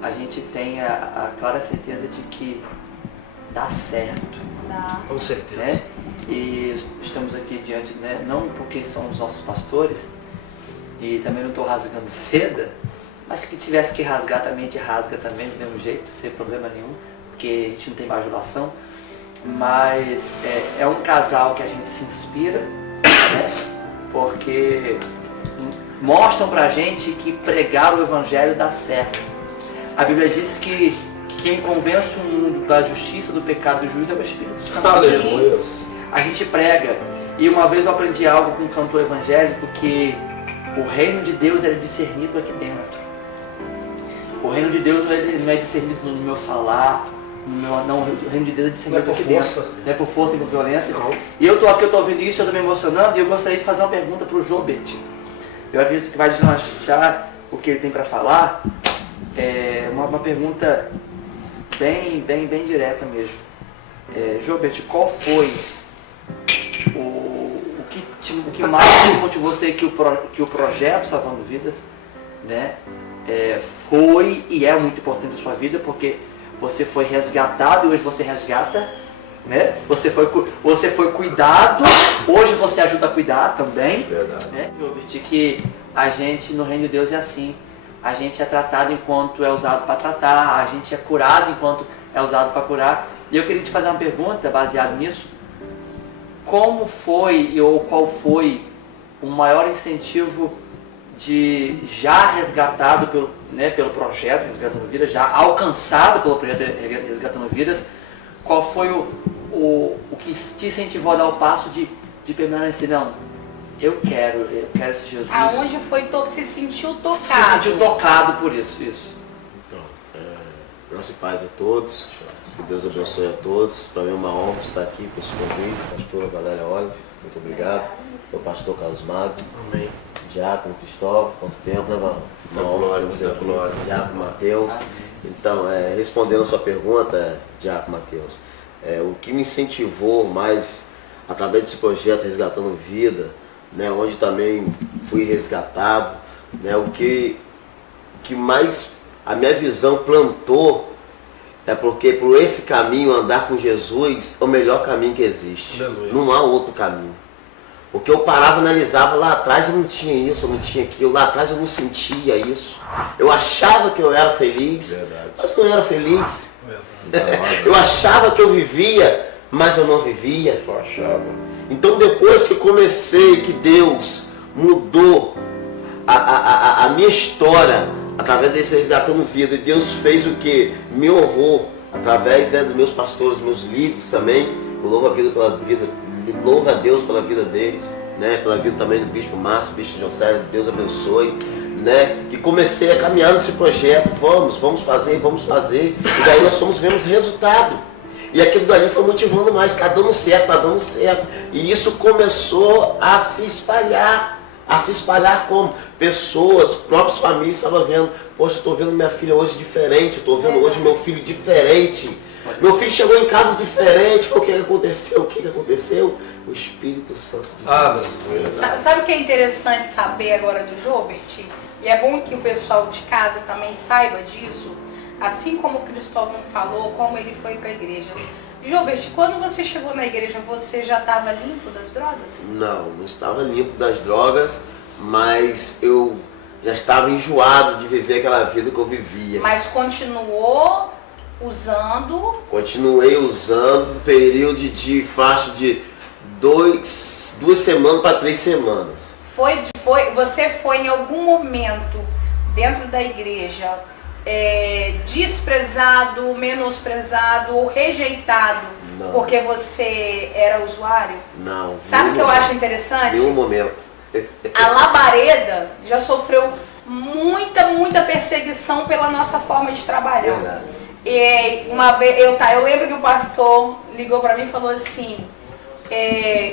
a gente tem a clara certeza de que dá certo. Tá. Com certeza. Né? E estamos aqui diante, né, não porque são os nossos pastores, e também não estou rasgando seda, mas que tivesse que rasgar também, a gente rasga também do mesmo jeito, sem problema nenhum, porque a gente não tem bajulação. Mas é um casal que a gente se inspira, né? Porque mostram pra gente que pregar o evangelho dá certo. A Bíblia diz que quem convence o mundo da justiça, do pecado e do juízo é o Espírito Santo. Aleluia. A gente prega. E uma vez eu aprendi algo com um cantor evangélico, que o reino de Deus é discernido aqui dentro. O reino de Deus não é discernido no meu falar, não, o reino de Deus é discernido aqui dentro. Não é por força nem por violência. Não. E eu estou aqui, eu estou ouvindo isso, eu estou me emocionando, e eu gostaria de fazer uma pergunta para o Jobert. Eu acredito que vai deslanchar o que ele tem para falar. É uma pergunta bem direta mesmo. Jobert, qual foi o que mais te motivou você que o projeto Salvando Vidas, né, foi e é muito importante na sua vida, porque você foi resgatado e hoje você resgata, né? Você foi cuidado, hoje você ajuda a cuidar também. Verdade. Né, Jobert, que a gente no reino de Deus é assim. A gente é tratado enquanto é usado para tratar, a gente é curado enquanto é usado para curar. E eu queria te fazer uma pergunta baseada nisso. Como foi ou qual foi o maior incentivo de já resgatado pelo projeto Resgatando Vidas, já alcançado pelo projeto Resgatando Vidas, qual foi o que te incentivou a dar o passo de permanecer? Não, eu quero esse Jesus. Aonde foi todo, se sentiu tocado? Se sentiu tocado por isso. Então, graça e paz a todos, que Deus abençoe a todos. Para mim é uma honra estar aqui com esse convite. Pastora Valéria Olive, muito obrigado. O pastor Carlos Magno. Amém. Diácono Cristóvão, quanto tempo, né, mano? Uma honra ter você aqui. Diácono Mateus. Então, respondendo a sua pergunta, Diácono Mateus, o que me incentivou mais através desse projeto Resgatando Vida, né, onde também fui resgatado, né, o que mais a minha visão plantou é porque por esse caminho, andar com Jesus, é o melhor caminho que existe. Aleluia. Não há outro caminho. Porque eu parava, analisava, lá atrás eu não tinha isso, eu não tinha aquilo, lá atrás eu não sentia isso. Eu achava que eu era feliz, Verdade. mas não era feliz. Verdade. Eu achava que eu vivia, mas eu não vivia. Só achava. Então depois que comecei, que Deus mudou a minha história, através desse Resgatando Vida, e Deus fez o que? Me honrou, através, né, dos meus pastores, meus líderes também. Eu louvo a Deus pela vida deles, né, pela vida também do Bispo Márcio, Bispo José, Deus abençoe, né, que comecei a caminhar nesse projeto, vamos fazer, e daí nós vemos resultado. E aquilo dali foi motivando mais, está dando certo, e isso começou a se espalhar como pessoas, próprias famílias estavam vendo, poxa, estou vendo minha filha hoje diferente, estou vendo hoje meu filho diferente, meu filho chegou em casa diferente, o que aconteceu? O Espírito Santo de Deus. Sabe o que é interessante saber agora do Jobert? E é bom que o pessoal de casa também saiba disso, assim como o Cristóvão falou, como ele foi para a igreja. Gilbert, quando você chegou na igreja, você já estava limpo das drogas? Não estava limpo das drogas, mas eu já estava enjoado de viver aquela vida que eu vivia. Mas continuou usando? Continuei usando no período de faixa de 2 semanas para 3 semanas. Você foi em algum momento dentro da igreja desprezado, menosprezado ou rejeitado? Não. Porque você era usuário? Não. Sabe o que eu acho interessante? Nenhum momento. A Labareda já sofreu muita perseguição pela nossa forma de trabalhar. Verdade. E uma vez, eu lembro que o pastor ligou para mim e falou assim,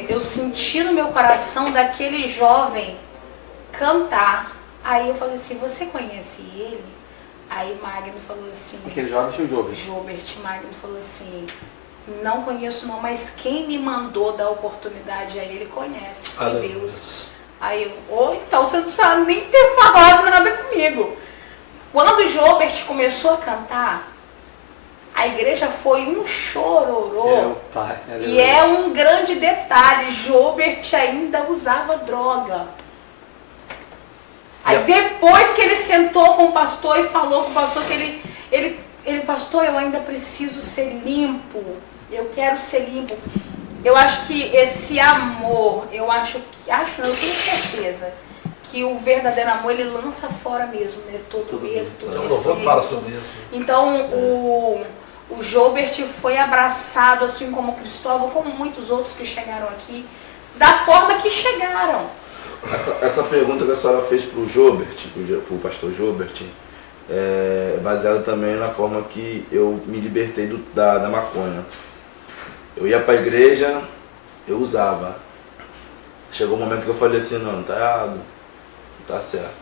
eu senti no meu coração daquele jovem cantar. Aí eu falei assim, você conhece ele? Aí Magno falou assim... Aquele jovem tinha o Gilbert. Gilbert, Magno falou assim, não conheço não, mas quem me mandou dar oportunidade a ele conhece, foi Deus. Aí eu, então você não precisa nem ter falado nada comigo. Quando o Gilbert começou a cantar, a igreja foi um chororô. E é um grande detalhe, Gilbert ainda usava droga. Aí depois que ele sentou com o pastor e falou com o pastor que ele pastor, eu ainda preciso ser limpo, eu quero ser limpo. Eu acho que esse amor, eu tenho certeza que o verdadeiro amor, ele lança fora mesmo, né? Todo medo, todo receio. Vamos falar sobre isso. Então, o Gilbert foi abraçado, assim como Cristóvão, como muitos outros que chegaram aqui, da forma que chegaram. Essa pergunta que a senhora fez para o Gilbert, para o pastor Gilbert, é baseada também na forma que eu me libertei da maconha. Eu ia para a igreja, eu usava. Chegou um momento que eu falei assim, não tá errado, não tá certo.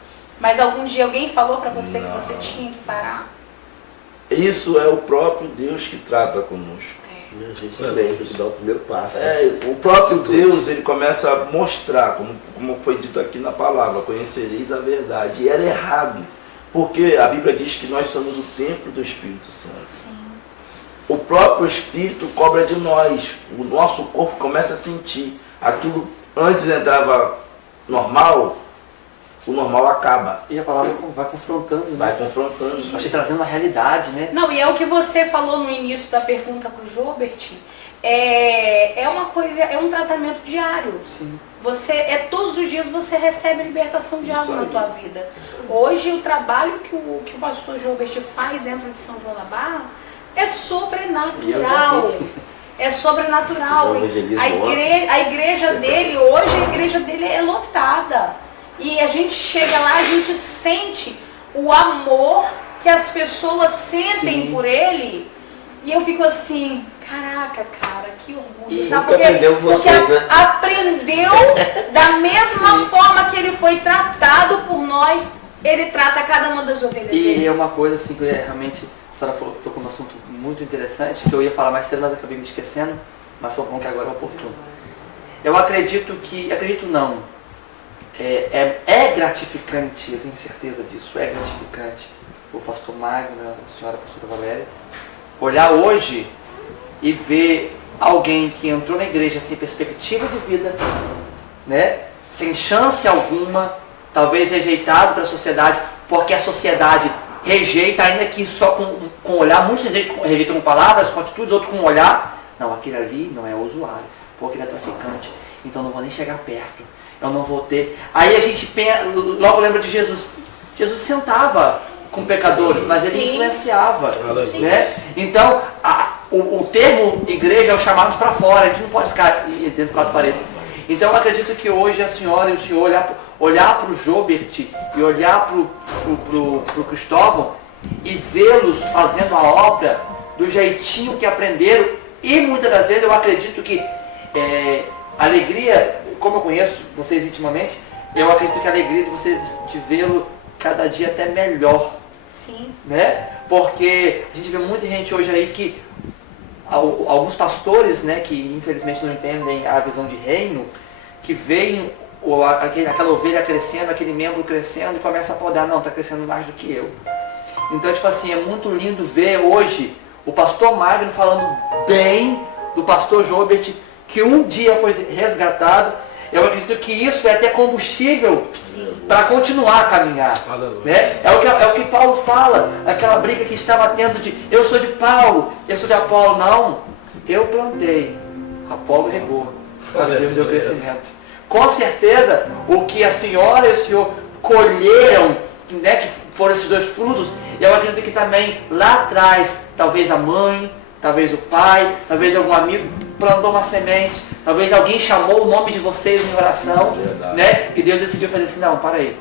Mas algum dia alguém falou para você Não. que você tinha que parar? Isso é o próprio Deus que trata conosco. A gente também tem que dar o primeiro passo. O próprio Deus, ele começa a mostrar, como foi dito aqui na palavra, conhecereis a verdade. E era errado, porque a Bíblia diz que nós somos o templo do Espírito Santo. Sim. O próprio Espírito cobra de nós, o nosso corpo começa a sentir. Aquilo antes entrava normal, o normal acaba. E a palavra vai confrontando, né? Vai confrontando. Vai te trazendo uma realidade, né? Não, e é o que você falou no início da pergunta para o Gilbert, é uma coisa, é um tratamento diário. Sim. Todos os dias você recebe libertação de algo na tua vida. Hoje o trabalho que o pastor Gilbert faz dentro de São João da Barra é sobrenatural. É sobrenatural. A igreja dele, hoje a igreja dele é lotada. E a gente chega lá, a gente sente o amor que as pessoas sentem por ele. E eu fico assim, caraca, cara, que orgulho. Sabe? Porque aprendeu da mesma forma que ele foi tratado por nós, ele trata cada uma das ovelhas dele. E é uma coisa assim que realmente, a senhora falou que tocou num assunto muito interessante, que eu ia falar mais cedo, mas acabei me esquecendo, mas foi bom que agora é oportuno. Eu acredito não. É gratificante, eu tenho certeza disso, é gratificante. O pastor Magno, a senhora a pastora Valéria, olhar hoje e ver alguém que entrou na igreja sem perspectiva de vida, né? Sem chance alguma, talvez rejeitado pela sociedade, porque a sociedade rejeita, ainda que só com olhar, muitos rejeitam com palavras, com atitudes, outros com olhar. Não, aquele ali não é usuário, porque ele é traficante, então não vou nem chegar perto. Eu não vou ter. Aí a gente logo lembra de Jesus. Jesus sentava com pecadores, mas ele influenciava. Né? Então, o termo igreja é o chamarmos para fora, a gente não pode ficar dentro de 4 paredes. Então eu acredito que hoje a senhora e o senhor olhar para o Gilbert e olhar para o Cristóvão e vê-los fazendo a obra do jeitinho que aprenderam, e muitas das vezes eu acredito que a alegria, como eu conheço vocês intimamente, eu acredito que a alegria de vocês de vê-lo cada dia até melhor. Sim. Né? Porque a gente vê muita gente hoje aí que alguns pastores, né, que infelizmente não entendem a visão de reino, que veem aquela ovelha crescendo, aquele membro crescendo e começa a podar, não, está crescendo mais do que eu. Então, tipo assim, é muito lindo ver hoje o pastor Magno falando bem do pastor Jobert, que um dia foi resgatado. Eu acredito que isso é até combustível para continuar a caminhar. Né? É o que Paulo fala, aquela briga que estava tendo de eu sou de Paulo, eu sou de Apolo. Não, eu plantei, Apolo regou, Deus me deu crescimento. Com certeza, o que a senhora e o senhor colheram, né, que foram esses dois frutos, eu acredito que também lá atrás, talvez a mãe, talvez o pai, talvez algum amigo plantou uma semente, talvez alguém chamou o nome de vocês em oração, né? E Deus decidiu fazer assim, não, para aí.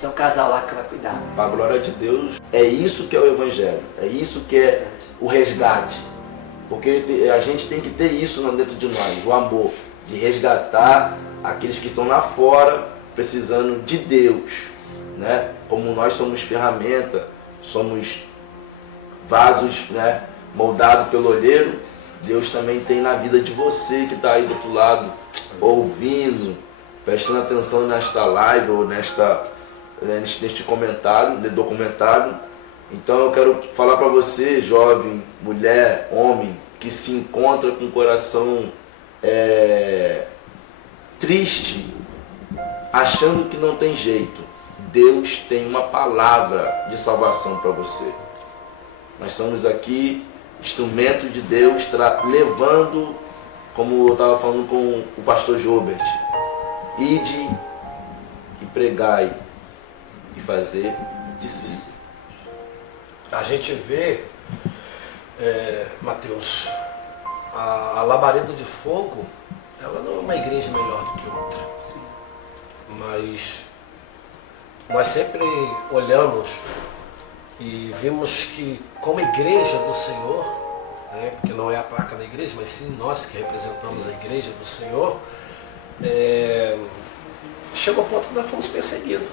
Tem um casal lá que vai cuidar. Para a glória de Deus, é isso que é o Evangelho, é isso que é o resgate. Porque a gente tem que ter isso dentro de nós, o amor, de resgatar aqueles que estão lá fora, precisando de Deus, né? Como nós somos ferramenta, somos vasos, né, moldados pelo olheiro, Deus também tem na vida de você que está aí do outro lado, ouvindo, prestando atenção nesta live ou neste comentário, documentário. Então eu quero falar para você, jovem, mulher, homem, que se encontra com o coração triste, achando que não tem jeito. Deus tem uma palavra de salvação para você. Nós somos aqui instrumento de Deus, levando, como eu estava falando com o pastor Jobert, ide e pregai e fazer discípulos. A gente vê, Mateus, a Labareda de Fogo, ela não é uma igreja melhor do que outra. Sim. Mas nós sempre olhamos e vimos que, como igreja do Senhor, né, porque não é a placa da igreja, mas sim nós que representamos a igreja do Senhor, chegou ao ponto que nós fomos perseguidos.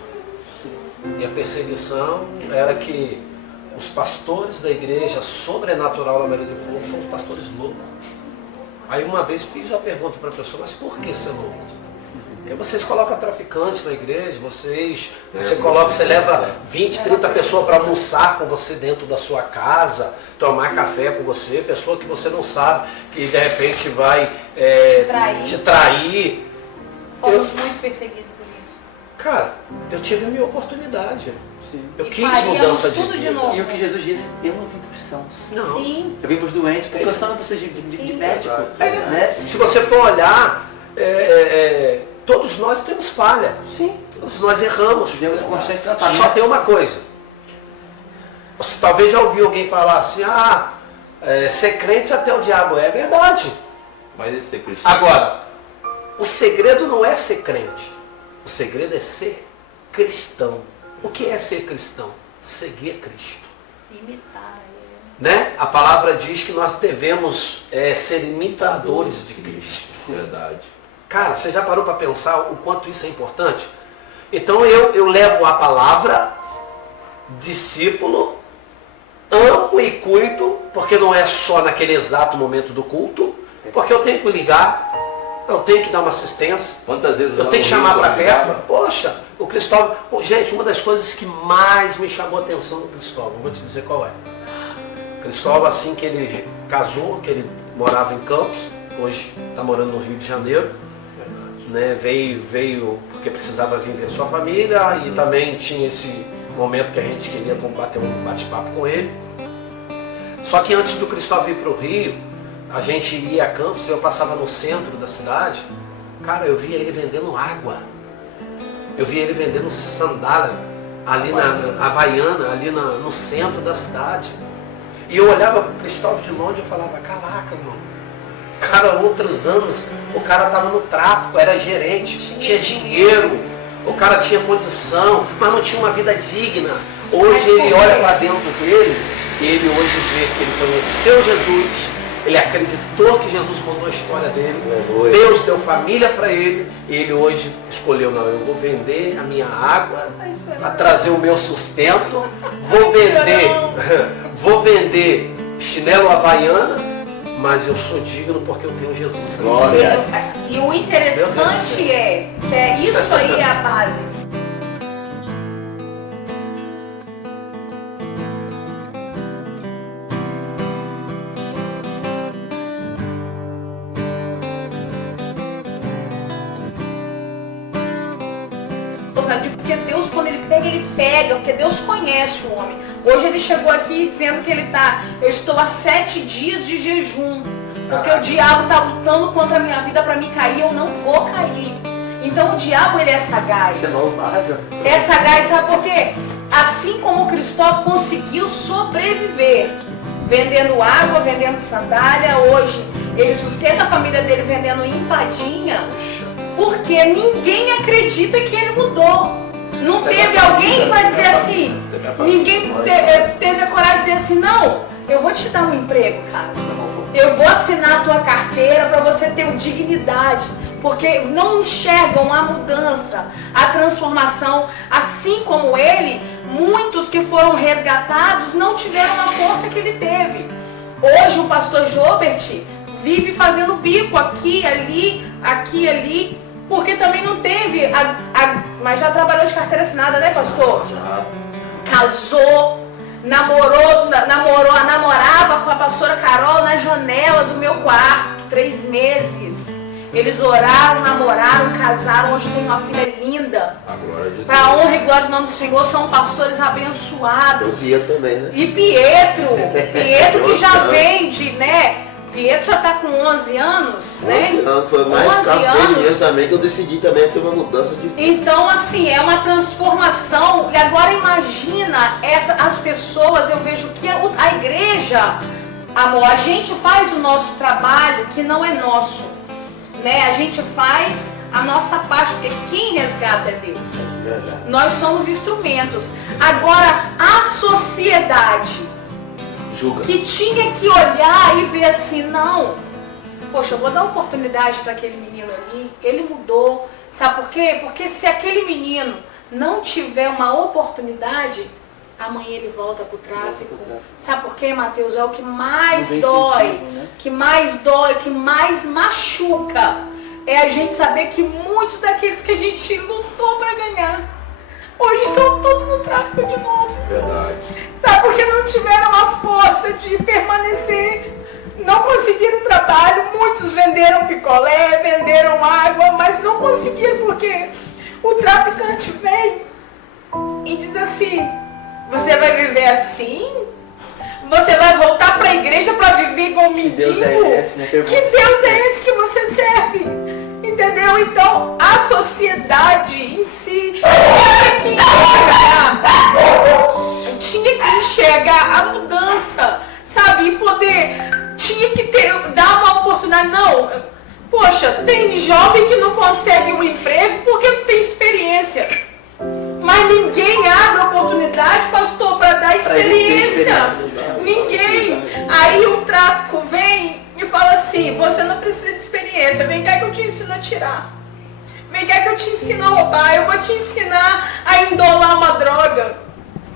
E a perseguição era que os pastores da igreja sobrenatural da Labareda de Fogo são os pastores loucos. Aí uma vez fiz uma pergunta para a pessoa, mas por que ser louco? Porque vocês colocam traficantes na igreja, você leva 20, 30 pessoas para almoçar com você dentro da sua casa, tomar café com você, pessoa que você não sabe, que de repente vai te trair. Fomos muito perseguidos por isso. Cara, eu tive a minha oportunidade. Sim. Eu E quis mudança de tudo de vida. novo. E o que Jesus disse, eu não vim para os sãos. Não. Sim. Eu vim para os doentes, porque eu sou de médico. Né? Se você for olhar, todos nós temos falha. Sim. Todos nós erramos. Deus é constante Só tratamento. tem uma coisa. Você talvez já ouviu alguém falar assim, ser crente até o diabo é verdade. Mas esse ser cristão. Agora, o segredo não é ser crente. O segredo é ser cristão. O que é ser cristão? Seguir Cristo. Imitar. Né? A palavra diz que nós devemos ser imitadores de Cristo. Verdade. Cara, você já parou para pensar o quanto isso é importante? Então eu levo a palavra, discípulo, amo e cuido, porque não é só naquele exato momento do culto, porque eu tenho que ligar, eu tenho que dar uma assistência, Quantas vezes eu tenho que chamar para perto. Poxa, o Cristóvão... Gente, uma das coisas que mais me chamou a atenção do Cristóvão, vou te dizer qual é. Cristóvão, assim que ele casou, que ele morava em Campos, hoje está morando no Rio de Janeiro, né? Veio porque precisava vir ver sua família e também tinha esse momento que a gente queria bater um bate-papo com ele. Só que antes do Cristóvão vir para o Rio, a gente ia a Campos, eu passava no centro da cidade, cara, eu via ele vendendo água, eu via ele vendendo sandália, ali na Havaiana, ali no centro da cidade. E eu olhava para o Cristóvão de longe e falava, caraca, irmão, cara, outros anos, o cara estava no tráfico, era gerente, tinha dinheiro, o cara tinha condição, mas não tinha uma vida digna. Hoje ele olha para dentro dele, e ele hoje vê que ele conheceu Jesus, ele acreditou que Jesus mudou a história dele, Deus deu família para ele, e ele hoje escolheu, não, eu vou vender a minha água para trazer o meu sustento, vou vender chinelo havaiana, mas eu sou digno porque eu tenho Jesus. Glória. E o interessante isso aí é a base. ele pega, porque Deus conhece o homem. Hoje ele chegou aqui dizendo que eu estou há 7 dias de jejum, porque o diabo está lutando contra a minha vida para me cair, eu não vou cair. Então o diabo, ele é sagaz. Você é malvado. É sagaz, sabe por quê? Assim como o Cristóvão conseguiu sobreviver, vendendo água, vendendo sandália, hoje ele sustenta a família dele vendendo empadinha, porque ninguém acredita que ele mudou. Não teve alguém para dizer assim, ninguém teve a coragem de dizer assim, não, eu vou te dar um emprego, cara. Eu vou assinar a tua carteira para você ter dignidade. Porque não enxergam a mudança, a transformação. Assim como ele, muitos que foram resgatados não tiveram a força que ele teve. Hoje o pastor Jobert vive fazendo bico aqui, ali, porque também não teve, mas já trabalhou de carteira assinada, né, pastor? Casou, namorava com a pastora Carol na janela do meu quarto, 3 meses. Eles oraram, namoraram, casaram, hoje tem uma filha linda. Para a honra e glória do nome do Senhor, são pastores abençoados. O Pietro também, né? E Pietro que já vende, né? Pietro já está com 11 anos, 11 né? anos, foi mais 11 dele mesmo anos. também que eu decidi também ter uma mudança de vida. Então, assim, é uma transformação. E agora imagina as pessoas, eu vejo que a igreja, amor, a gente faz o nosso trabalho que não é nosso. Né? A gente faz a nossa parte, porque quem resgata é Deus. Verdade. Nós somos instrumentos. Agora, a sociedade Julga. que tinha que olhar e ver assim, não, poxa, eu vou dar oportunidade para aquele menino ali, ele mudou. Sabe por quê? Porque se aquele menino não tiver uma oportunidade, amanhã ele volta pro tráfico. Sabe por quê, Mateus? É o que mais dói, né? que mais machuca. É a gente saber que muitos daqueles que a gente lutou para ganhar, hoje estão todos no tráfico de novo. Verdade. Sabe? Porque não tiveram a força de permanecer, não conseguiram trabalho, muitos venderam picolé, venderam água, mas não conseguiram porque o traficante vem e diz assim, você vai viver assim? Você vai voltar para a igreja para viver igual um mendigo? Deus é esse, né? Que Deus é esse que você serve? Entendeu? Então, a sociedade em si tinha que enxergar a mudança, sabe? E poder, tinha que dar uma oportunidade. Não, poxa, tem jovem que não consegue um emprego porque não tem experiência. Mas ninguém abre oportunidade, pastor, para dar experiência. Ninguém. Aí o tráfico vem e fala assim, você não precisa de experiência, vem cá que eu te ensino a tirar. Vem cá que eu te ensino a roubar, eu vou te ensinar a endolar uma droga.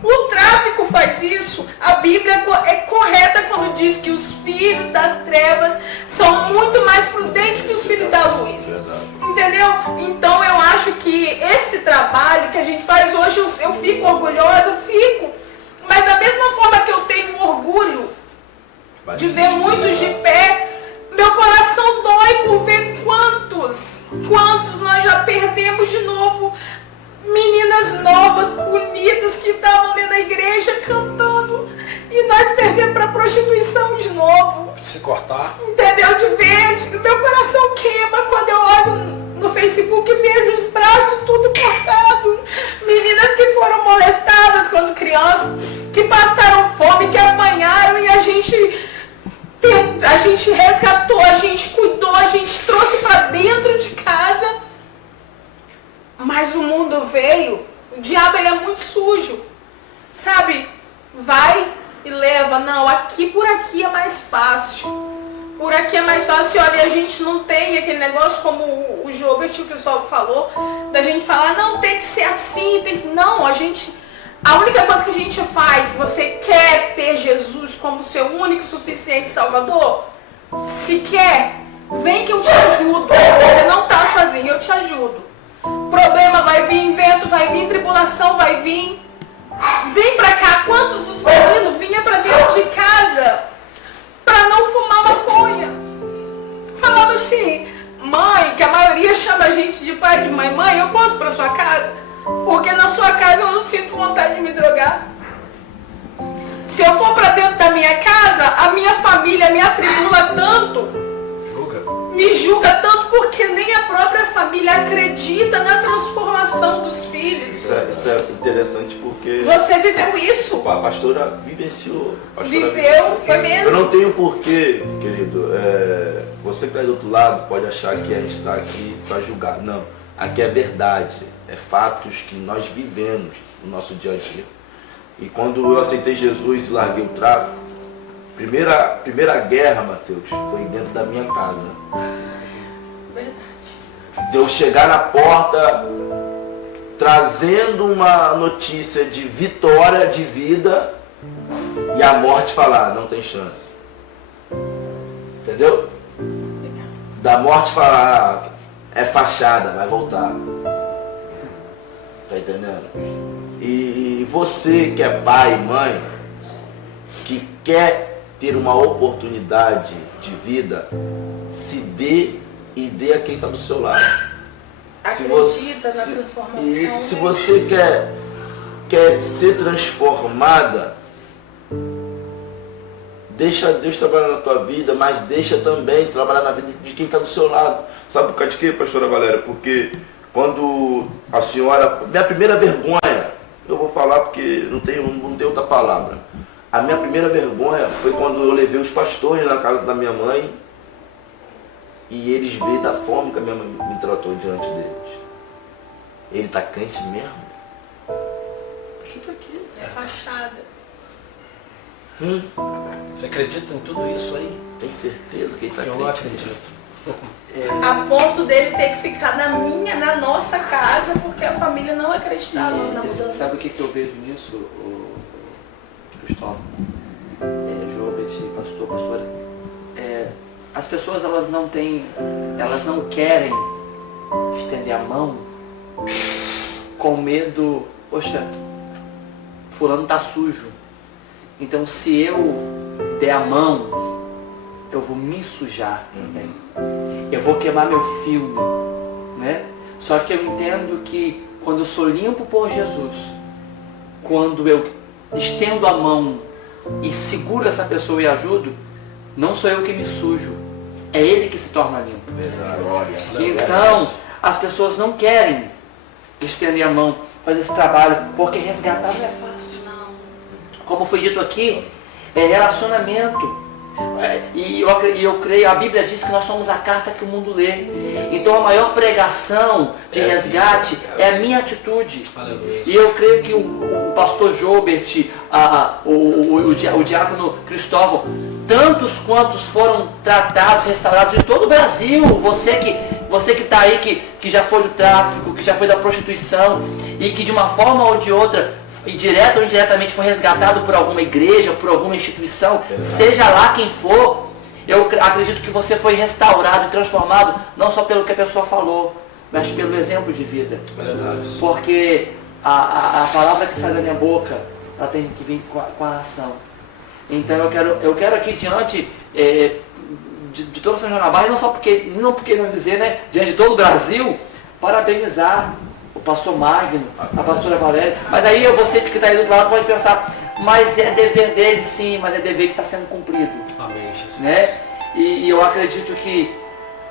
O tráfico faz isso. A Bíblia é correta quando diz que os filhos das trevas são muito mais prudentes que os filhos da luz. Entendeu? Então eu acho que esse trabalho que a gente faz hoje, eu fico orgulhosa, mas da mesma forma que eu tenho orgulho de ver muitos de pé, meu coração dói por ver quantos nós já perdemos de novo. Meninas novas, bonitas, que estavam dentro da igreja cantando, e nós perdemos para prostituição de novo. Se cortar. Entendeu? De ver, meu coração queima quando eu olho no Facebook e vejo os braços tudo cortado. Meninas que foram molestadas quando crianças, que passaram fome, que apanharam, e a gente resgatou, a gente cuidou, a gente trouxe para dentro de casa. Mas o mundo veio, o diabo ele é muito sujo, sabe? Vai e leva, não, por aqui é mais fácil. Por aqui é mais fácil, olha, a gente não tem aquele negócio como o Jobert e o Cristóvão falou, da gente falar, não, tem que ser assim, não, a única coisa que a gente faz, você quer ter Jesus como seu único e suficiente Salvador? Se quer, vem que eu te ajudo, você não está sozinho, eu te ajudo. Problema vai vir, vento vai vir, tribulação vai vir. Vem pra cá. Quantos dos meninos vinham pra dentro de casa pra não fumar maconha? Falava assim, mãe, que a maioria chama a gente de pai, de mãe, eu posso ir pra sua casa? Porque na sua casa eu não Se eu for para dentro da minha casa, a minha família me atribula tanto, me julga tanto, porque nem a própria família acredita na transformação dos filhos. Isso é interessante porque Você viveu isso. a pastora vivenciou. Viveu, foi mesmo. Eu não tenho porquê, querido. Você que está aí do outro lado pode achar que a gente está aqui para julgar. Não. Aqui é verdade. É fatos que nós vivemos no nosso dia a dia. E quando eu aceitei Jesus e larguei o tráfico, primeira guerra, Mateus, foi dentro da minha casa. Verdade. De eu chegar na porta trazendo uma notícia de vitória, de vida, e a morte falar, não tem chance. Entendeu? Da morte falar, é fachada, vai voltar. Tá entendendo? E você que é pai e mãe, que quer ter uma oportunidade de vida, se dê e dê a quem está do seu lado. Acredita na transformação. Isso, se você quer ser transformada, deixa Deus trabalhar na tua vida, mas deixa também trabalhar na vida de quem está do seu lado. Sabe por causa de quê, pastora Valéria? Porque quando a senhora... Minha primeira vergonha, eu vou falar porque não tem outra palavra. A minha primeira vergonha foi quando eu levei os pastores na casa da minha mãe e eles veem da forma que a minha mãe me tratou diante deles. Ele está crente mesmo? Chuta aqui. É fachada. Você acredita em tudo isso aí? Tem certeza que ele está crente? Eu não acredito. A ponto dele ter que ficar na nossa casa, porque a família não acreditava na mudança. Sabe o que eu vejo nisso, Cristóvão? Jobert, pastora? As pessoas elas não querem estender a mão com medo, poxa, fulano tá sujo. Então se eu der a mão, eu vou me sujar também. Eu vou queimar meu filme, né? Só que eu entendo que quando eu sou limpo por Jesus, quando eu estendo a mão e seguro essa pessoa e ajudo, não sou eu que me sujo, é ele que se torna limpo. Então, as pessoas não querem estender a mão, fazer esse trabalho, porque resgatar não é fácil. Como foi dito aqui, é relacionamento. E eu creio, a Bíblia diz que nós somos a carta que o mundo lê. Então a maior pregação de resgate é a minha atitude. E eu creio que o pastor Jobert, o diácono Cristóvão, tantos quantos foram tratados, restaurados em todo o Brasil, você que está aí, que já foi do tráfico, que já foi da prostituição e que de uma forma ou de outra, e direto ou indiretamente foi resgatado por alguma igreja, por alguma instituição, seja lá quem for, eu acredito que você foi restaurado e transformado, não só pelo que a pessoa falou, mas pelo exemplo de vida. Porque a palavra que sai da minha boca, ela tem que vir com a ação. Então eu quero aqui diante de todo o São João da Barra, não porque não dizer, né, diante de todo o Brasil, parabenizar o pastor Magno, a pastora Valéria. Mas aí você que está aí do outro lado pode pensar, mas é dever dele sim, mas é dever que está sendo cumprido. Amém, Jesus. Né? E eu acredito que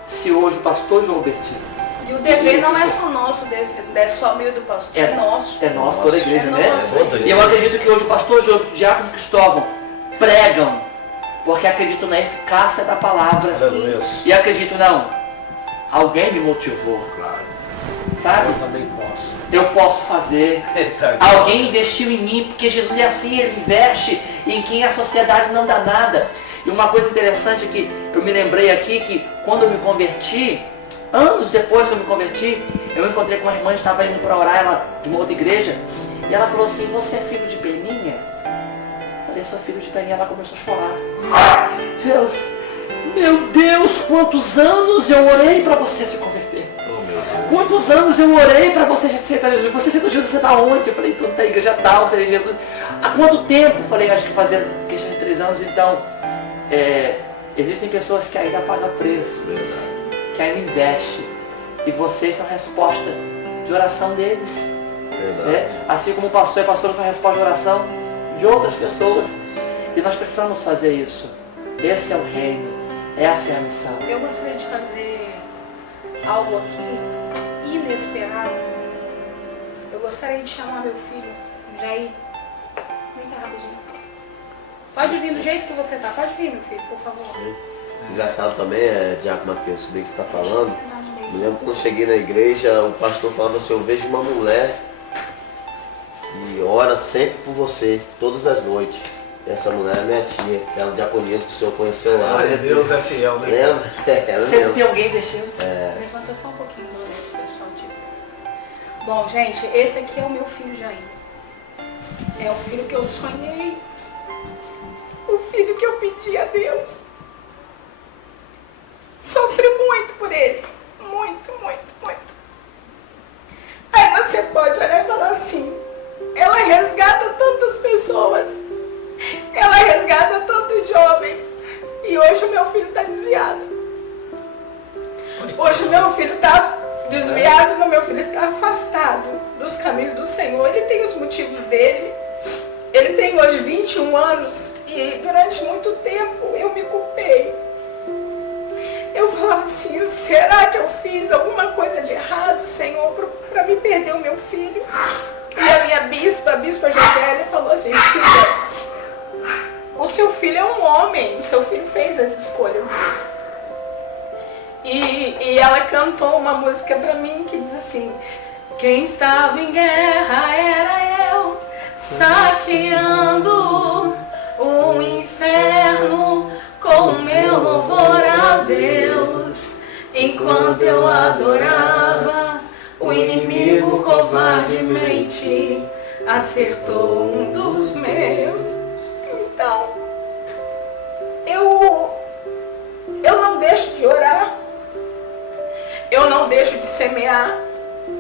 se hoje o pastor João Bertino... E o dever não é só nosso, é só meu do pastor, é nosso. É nosso, toda a igreja, né? Nosso. E eu acredito que hoje o pastor João, o diácono Cristóvão pregam, porque acreditam na eficácia da palavra. E acredito, não, alguém me motivou. Sabe? Eu também posso. Eu posso fazer. Alguém investiu em mim, porque Jesus é assim, ele investe em quem a sociedade não dá nada. E uma coisa interessante que eu me lembrei aqui, que quando eu me converti, anos depois que eu me converti, eu encontrei com uma irmã que estava indo para orar, ela de uma outra igreja, e ela falou assim, você é filho de Beninha? Eu falei, sou filho de Beninha. Ela começou a chorar. Ela, meu Deus, quantos anos eu orei para você se converter. Quantos anos eu orei para você aceitar Jesus? Você aceitou Jesus, você está onde? Eu falei, estou na igreja tal, você é Jesus. Há quanto tempo? Eu falei, acho que fazia questão de 3 anos. Então, existem pessoas que ainda pagam preço, que ainda investem. E vocês são a resposta de oração deles. Né? Assim como o pastor e a pastora são a resposta de oração de outras pessoas. E nós precisamos fazer isso. Esse é o reino, essa é a missão. Eu gostaria de fazer algo aqui inesperado. Eu gostaria de chamar meu filho, Jair. Vem cá rapidinho. Pode vir do jeito que você tá. Pode vir, meu filho, por favor. Engraçado também, Diaco Matheus, isso daí que você está falando. Me lembro que quando eu cheguei na igreja, o pastor falava assim, eu vejo uma mulher que ora sempre por você, todas as noites. Essa mulher é minha tia, ela diaconisa que o senhor conheceu lá. Glória a Deus é fiel, né? Lembra? Ela Você mesmo. tem alguém vestindo? Levanta só um pouquinho, pessoal. Bom, gente, esse aqui é o meu filho Jair. É o filho que eu sonhei. O filho que eu pedi a Deus. Sofri muito por ele. Muito, muito, muito. Aí você pode olhar e falar assim, ela resgata tantas pessoas. Ela resgata tantos jovens. E hoje o meu filho está desviado. Hoje o meu filho está desviado, mas meu filho está afastado dos caminhos do Senhor. Ele tem os motivos dele. Ele tem hoje 21 anos. E durante muito tempo eu me culpei. Eu falava assim, será que eu fiz alguma coisa de errado, Senhor, para me perder o meu filho? E a minha bispa, a bispa Josélia, falou assim, filha, o seu filho é um homem, o seu filho fez as escolhas dele. E ela cantou uma música para mim que diz assim, quem estava em guerra era eu, saciando o inferno com meu louvor a Deus. Enquanto eu adorava, o inimigo covardemente acertou um dos meus. Então, eu não deixo de orar, eu não deixo de semear,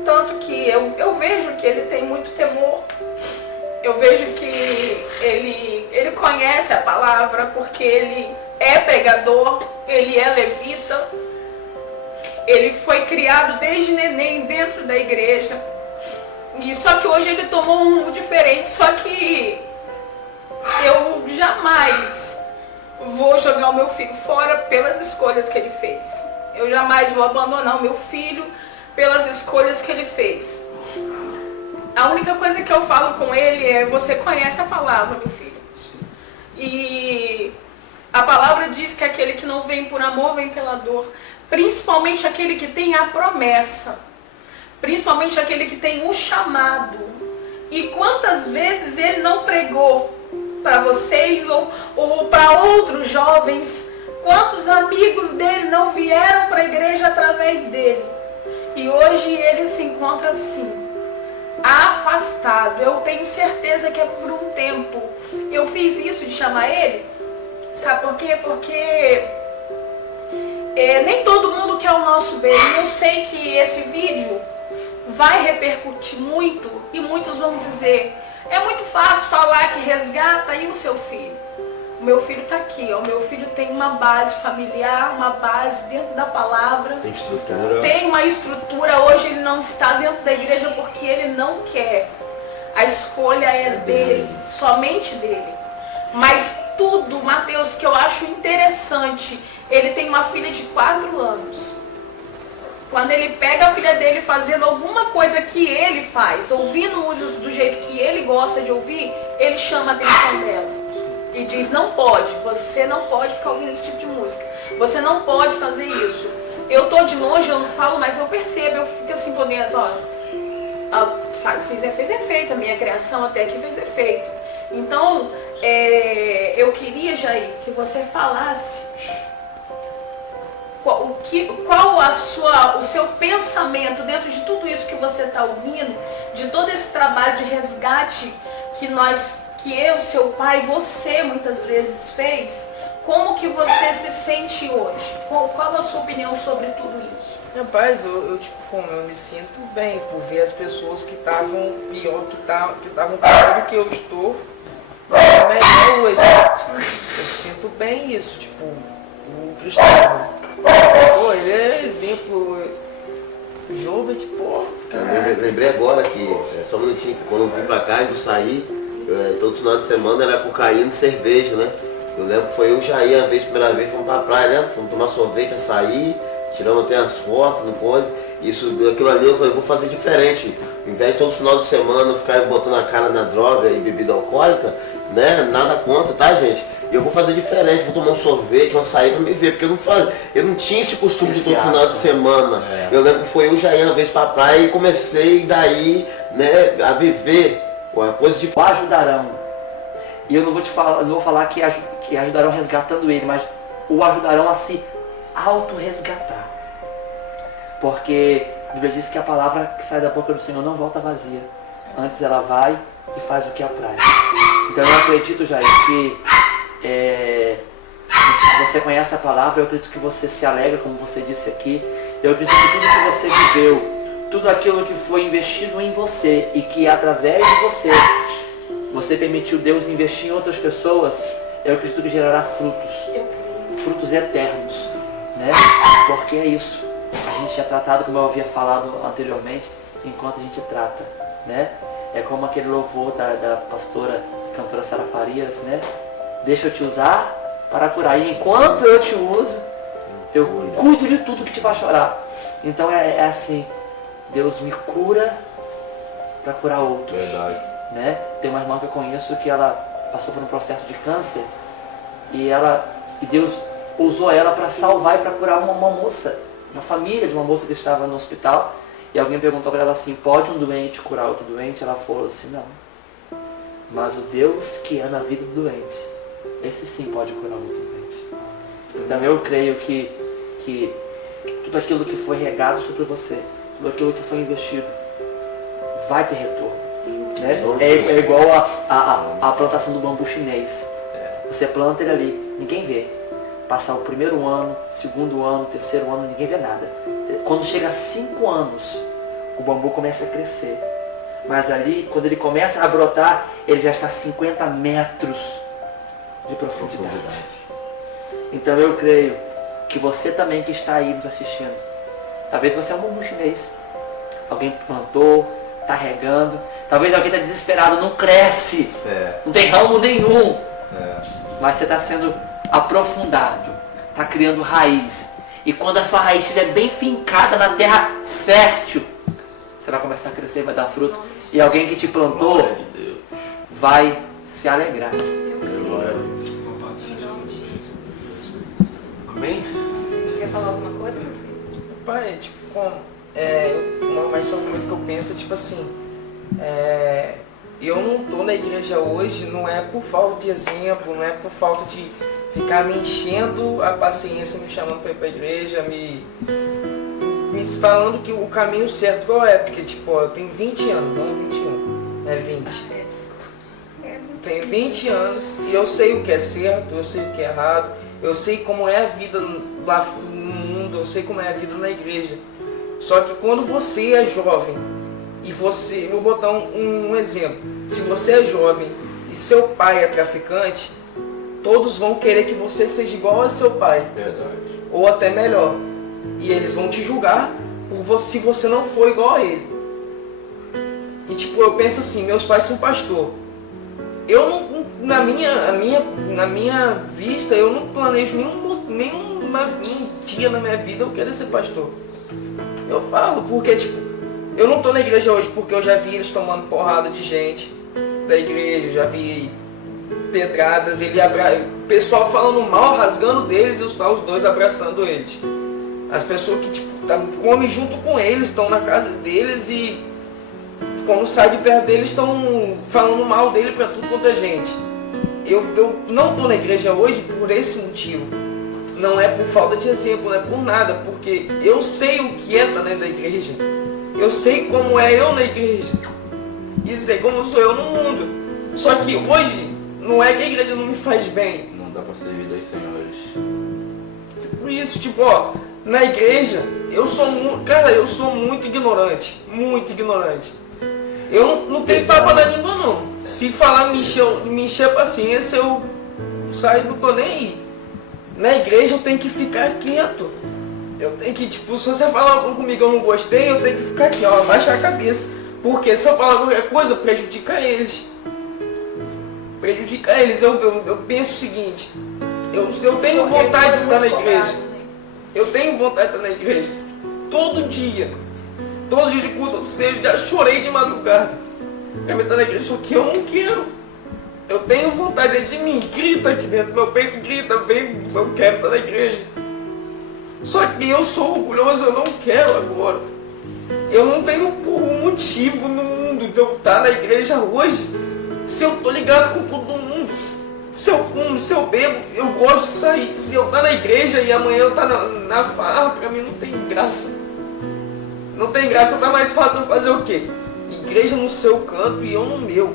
tanto que eu vejo que ele tem muito temor. Eu vejo que ele conhece a palavra porque ele é pregador, ele é levita. Ele foi criado desde neném dentro da igreja. E só que hoje ele tomou um rumo diferente. Só que eu jamais vou jogar o meu filho fora pelas escolhas que ele fez. Eu jamais vou abandonar o meu filho pelas escolhas que ele fez. A única coisa que eu falo com ele é, você conhece a palavra, meu filho. E a palavra diz que aquele que não vem por amor, vem pela dor. Principalmente aquele que tem a promessa. Principalmente aquele que tem o chamado. E quantas vezes ele não pregou para vocês ou para outros jovens? Quantos amigos dele não vieram para a igreja através dele? E hoje ele se encontra assim, afastado. Eu tenho certeza que é por um tempo. Eu fiz isso de chamar ele. Sabe por quê? Porque nem todo mundo quer o nosso bem. Eu sei que esse vídeo vai repercutir muito e muitos vão dizer, é muito fácil falar que resgata aí o seu filho. O meu filho está aqui, ó. O meu filho tem uma base familiar, uma base dentro da palavra. Tem estrutura. Tem uma estrutura. Hoje ele não está dentro da igreja porque ele não quer. A escolha é dele, somente dele. Mas tudo, Mateus, que eu acho interessante, ele tem uma filha de 4 anos. Quando ele pega a filha dele fazendo alguma coisa que ele faz, ouvindo músicas do jeito que ele gosta de ouvir, ele chama a atenção dela. E diz, não pode, você não pode ficar ouvindo esse tipo de música. Você não pode fazer isso. Eu tô de longe, eu não falo, mas eu percebo, eu fico assim por dentro, ó. Fez efeito, a minha criação até aqui fez efeito. Então, eu queria, Jair, que você falasse qual o seu pensamento dentro de tudo isso que você está ouvindo, de todo esse trabalho de resgate que eu, seu pai, você muitas vezes fez. Como que você se sente hoje? Qual a sua opinião sobre tudo isso? Rapaz, eu me sinto bem por ver as pessoas que estavam pior, que estavam pior do que eu estou, melhor hoje. Eu sinto bem isso, o Cristóvão. Pô, ele é exemplo. O Jobert, pô. Eu lembrei agora que, só um minutinho, que quando eu vim pra cá e eu saí, todo final de semana era cocaína e cerveja, né? Eu lembro que foi eu e o Jair, a primeira vez, fomos pra praia, né? Fomos tomar sorvete, açaí, tiramos até as fotos, não pode. Aquilo ali eu falei, vou fazer diferente. Ao invés de todo final de semana eu ficar botando a cara na droga e bebida alcoólica, né? Nada contra, tá, gente? Eu vou fazer diferente, vou tomar um sorvete, um açaí pra me ver, porque eu não tinha esse costume de todo final de semana. Eu lembro que foi eu e o Jair uma vez pra praia e comecei daí, né, a viver uma coisa de... O ajudarão. E eu não vou falar que ajudarão resgatando ele, mas o ajudarão a se auto-resgatar. Porque a Bíblia diz que a palavra que sai da boca do Senhor não volta vazia. Antes ela vai e faz o que apraz. Então eu acredito, Jair, que você conhece a palavra, eu acredito que você se alegra, como você disse aqui. Eu acredito que tudo que você viveu, tudo aquilo que foi investido em você e que através de você permitiu Deus investir em outras pessoas, eu acredito que gerará frutos eternos, né? Porque é isso. A gente é tratado, como eu havia falado anteriormente, enquanto a gente trata, né? É como aquele louvor da pastora, cantora Sara Farias, né? Deixa eu te usar para curar. E enquanto eu te uso, eu cuido de tudo que te faz chorar. Então é assim, Deus me cura para curar outros. Verdade. Né? Tem uma irmã que eu conheço que ela passou por um processo de câncer e Deus usou ela para salvar e para curar uma moça, uma família de uma moça que estava no hospital, e alguém perguntou para ela assim, pode um doente curar outro doente? Ela falou assim, não, mas o Deus que ama a vida do doente, esse sim pode curar outro doente. Então eu creio que tudo aquilo que foi regado sobre você, tudo aquilo que foi investido vai ter retorno, né? É igual a plantação do bambu chinês. Você planta ele ali, ninguém vê. Passar o primeiro ano, segundo ano, terceiro ano, ninguém vê nada. Quando chega a 5 anos, o bambu começa a crescer. Mas ali, quando ele começa a brotar, ele já está a 50 metros de profundidade. Então eu creio que você também que está aí nos assistindo, talvez você é um bambu chinês. Alguém plantou, está regando. Talvez alguém está desesperado, não cresce, não tem ramo nenhum. Mas você está sendo aprofundado, está criando raiz. E quando a sua raiz estiver bem fincada na terra fértil, você vai começar a crescer, vai dar fruto. E alguém que te plantou vai se alegrar. Amém? Quer falar alguma coisa, meu filho? Pai, tipo, mas só uma coisa que eu penso, tipo assim, eu não tô na igreja hoje, não é por falta de exemplo, não é por falta de ficar me enchendo a paciência, me chamando para ir pra igreja, me falando que o caminho certo qual é, porque tipo, eu tenho 20 anos, não 21, é 20. Tenho 20 anos e eu sei o que é certo, eu sei o que é errado, eu sei como é a vida lá no mundo, eu sei como é a vida na igreja. Só que quando você é jovem, e você, vou botar um exemplo, se você é jovem e seu pai é traficante, todos vão querer que você seja igual ao seu pai. Verdade. Ou até melhor. E eles vão te julgar se você não for igual a ele. E tipo, eu penso assim, meus pais são pastor. Eu não, na minha vista, eu não planejo nenhum dia na minha vida eu querer ser pastor. Eu falo, porque tipo, eu não tô na igreja hoje porque eu já vi eles tomando porrada de gente da igreja, já vi pedradas, o pessoal falando mal, rasgando deles e os dois abraçando eles. As pessoas que tipo, comem junto com eles, estão na casa deles e quando sai de perto deles estão falando mal dele para tudo quanto é gente. Eu não tô na igreja hoje por esse motivo. Não é por falta de exemplo, não é por nada, porque eu sei o que é estar dentro da igreja. Eu sei como é eu na igreja. E sei como sou eu no mundo. Só que hoje, não é que a igreja não me faz bem. Não dá pra servir dois senhores. Por isso, tipo, ó, na igreja, eu sou muito ignorante. Muito ignorante. Eu não tenho papo da língua, não. Se falar, me encher a paciência, eu saio do tô nem aí. Na igreja eu tenho que ficar quieto. Eu tenho que, tipo, se você falar comigo eu não gostei, eu tenho que ficar aqui, ó, abaixar a cabeça. Porque se eu falar qualquer coisa, prejudica eles. prejudicar eles. Eu penso o seguinte, eu tenho vontade de estar na igreja. Eu tenho vontade de estar na igreja. Todo dia de culto, ou seja, já chorei de madrugada pra me estar na igreja, só que eu não quero. Eu tenho vontade de mim, grita aqui dentro, meu peito grita, vem, eu quero estar na igreja. Só que eu sou orgulhoso, eu não quero agora. Eu não tenho motivo no mundo de eu estar na igreja hoje, se eu tô ligado com todo mundo. Se eu fumo, se eu bebo, eu gosto de sair. Se eu estar na igreja e amanhã eu estar na farra, pra mim não tem graça. Não tem graça, tá mais fácil eu fazer o quê? Igreja no seu canto e eu no meu.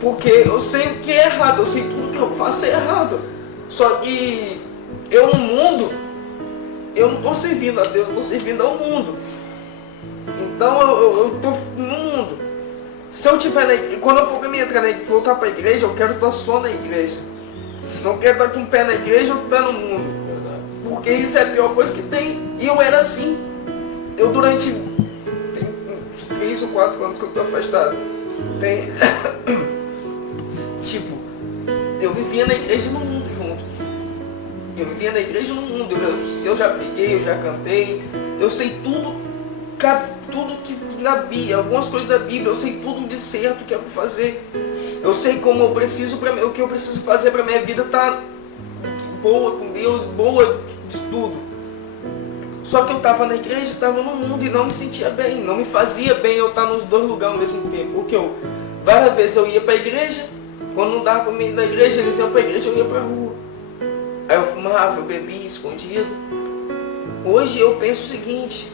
Porque eu sei o que é errado, eu sei tudo que eu faço é errado. Só que eu no mundo, eu não estou servindo a Deus, eu estou servindo ao mundo. Então eu estou no mundo. Se eu estiver na igreja, quando eu for me entrar voltar para a igreja, eu quero estar só na igreja. Não quero estar com o pé na igreja ou com o pé no mundo. Porque isso é a pior coisa que tem. E eu era assim. Eu durante uns 3 ou 4 anos que eu estou afastado. Tipo, eu vivia na igreja e no mundo junto. Eu vivia na igreja e no mundo. Eu já preguei, eu já cantei. Eu sei tudo que na Bíblia, algumas coisas da Bíblia, eu sei tudo de certo que é para fazer. Eu sei como eu preciso, o que eu preciso fazer para minha vida estar boa com Deus, boa de tudo. Só que eu estava na igreja, estava no mundo e não me sentia bem, não me fazia bem eu estar nos dois lugares ao mesmo tempo. Porque várias vezes eu ia para a igreja, quando não dava para mim ir na igreja, eles iam para a igreja, eu ia para a rua. Aí eu fumava, eu bebia escondido. Hoje eu penso o seguinte,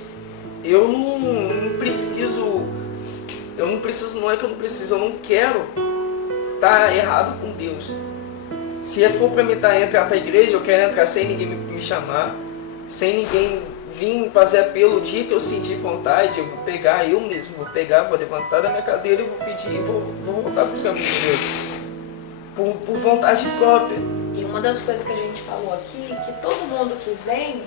eu não preciso, não é que eu não preciso, eu não quero estar errado com Deus. Se for para mim entrar para a igreja, eu quero entrar sem ninguém me chamar, sem ninguém vir fazer apelo. O dia que eu sentir vontade, eu vou pegar, eu mesmo vou pegar, vou levantar da minha cadeira e vou pedir, vou voltar para os caminhos de Deus, por vontade própria. E uma das coisas que a gente falou aqui, que todo mundo que vem,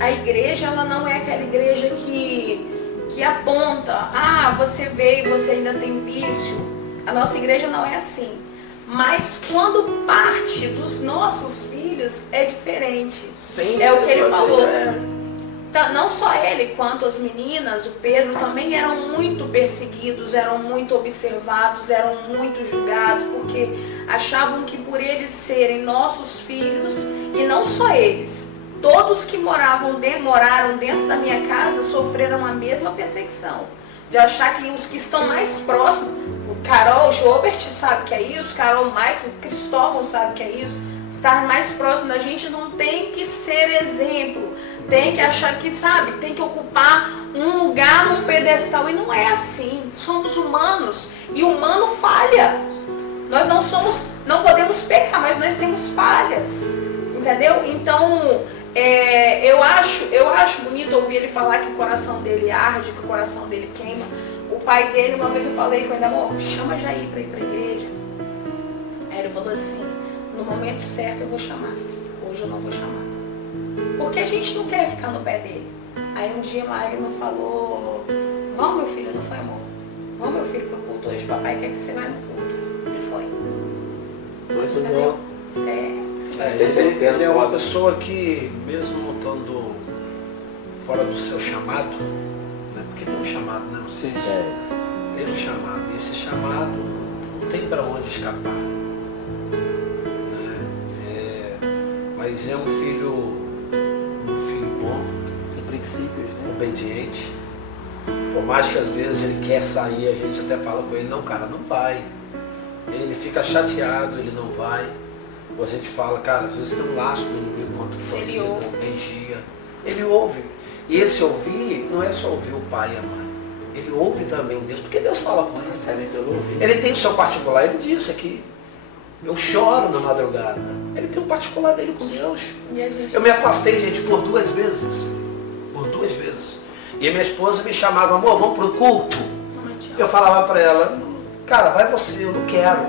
a igreja, ela não é aquela igreja que aponta, você veio, você ainda tem vício. A nossa igreja não é assim. Mas quando parte dos nossos filhos, é diferente. Sim, é o que ele falou. Não só ele, quanto as meninas, o Pedro, também eram muito perseguidos, eram muito observados, eram muito julgados, porque achavam que por eles serem nossos filhos, e não só eles, todos que moraram dentro da minha casa sofreram a mesma perseguição. De achar que os que estão mais próximos, o Carol, o Jobert sabe que é isso, Carol, Mike, o Cristóvão sabe que é isso, estar mais próximo da gente não tem que ser exemplo. Tem que achar que, tem que ocupar um lugar num pedestal. E não é assim. Somos humanos. E o humano falha. Nós não podemos pecar, mas nós temos falhas. Entendeu? Então, eu acho bonito ouvir ele falar que o coração dele arde, que o coração dele queima. O pai dele, uma vez eu falei com ele, amor, chama Jair para ir para a igreja. Aí ele falou assim, no momento certo eu vou chamar. Hoje eu não vou chamar. Porque a gente não quer ficar no pé dele. Aí um dia Magno falou, vamos meu filho, não foi amor? Vamos meu filho pro culto hoje, papai quer que você vá no culto. Ele foi. Entendeu? Ele é uma pessoa que, mesmo estando fora do seu chamado, né? Porque tem um chamado, né? Sim. Tem um chamado, e esse chamado não tem para onde escapar. Mas é um filho bom, tem princípios, né? Obediente. Por mais que às vezes ele quer sair, a gente até fala com ele, não cara, não vai. Ele fica chateado, ele não vai. Ou a gente fala, cara, às vezes tem um laço do inimigo contra o Ele ouve. vigia. Ele ouve. E esse ouvir não é só ouvir o pai e a mãe. Ele ouve também Deus, porque Deus fala com ele. Ele tem o seu particular, ele disse aqui. Eu choro na madrugada. Ele tem um particular dele com Deus. Eu me afastei, gente, por 2 vezes. Por 2 vezes. E a minha esposa me chamava, amor, vamos pro culto? Eu falava para ela, cara, vai você, eu não quero.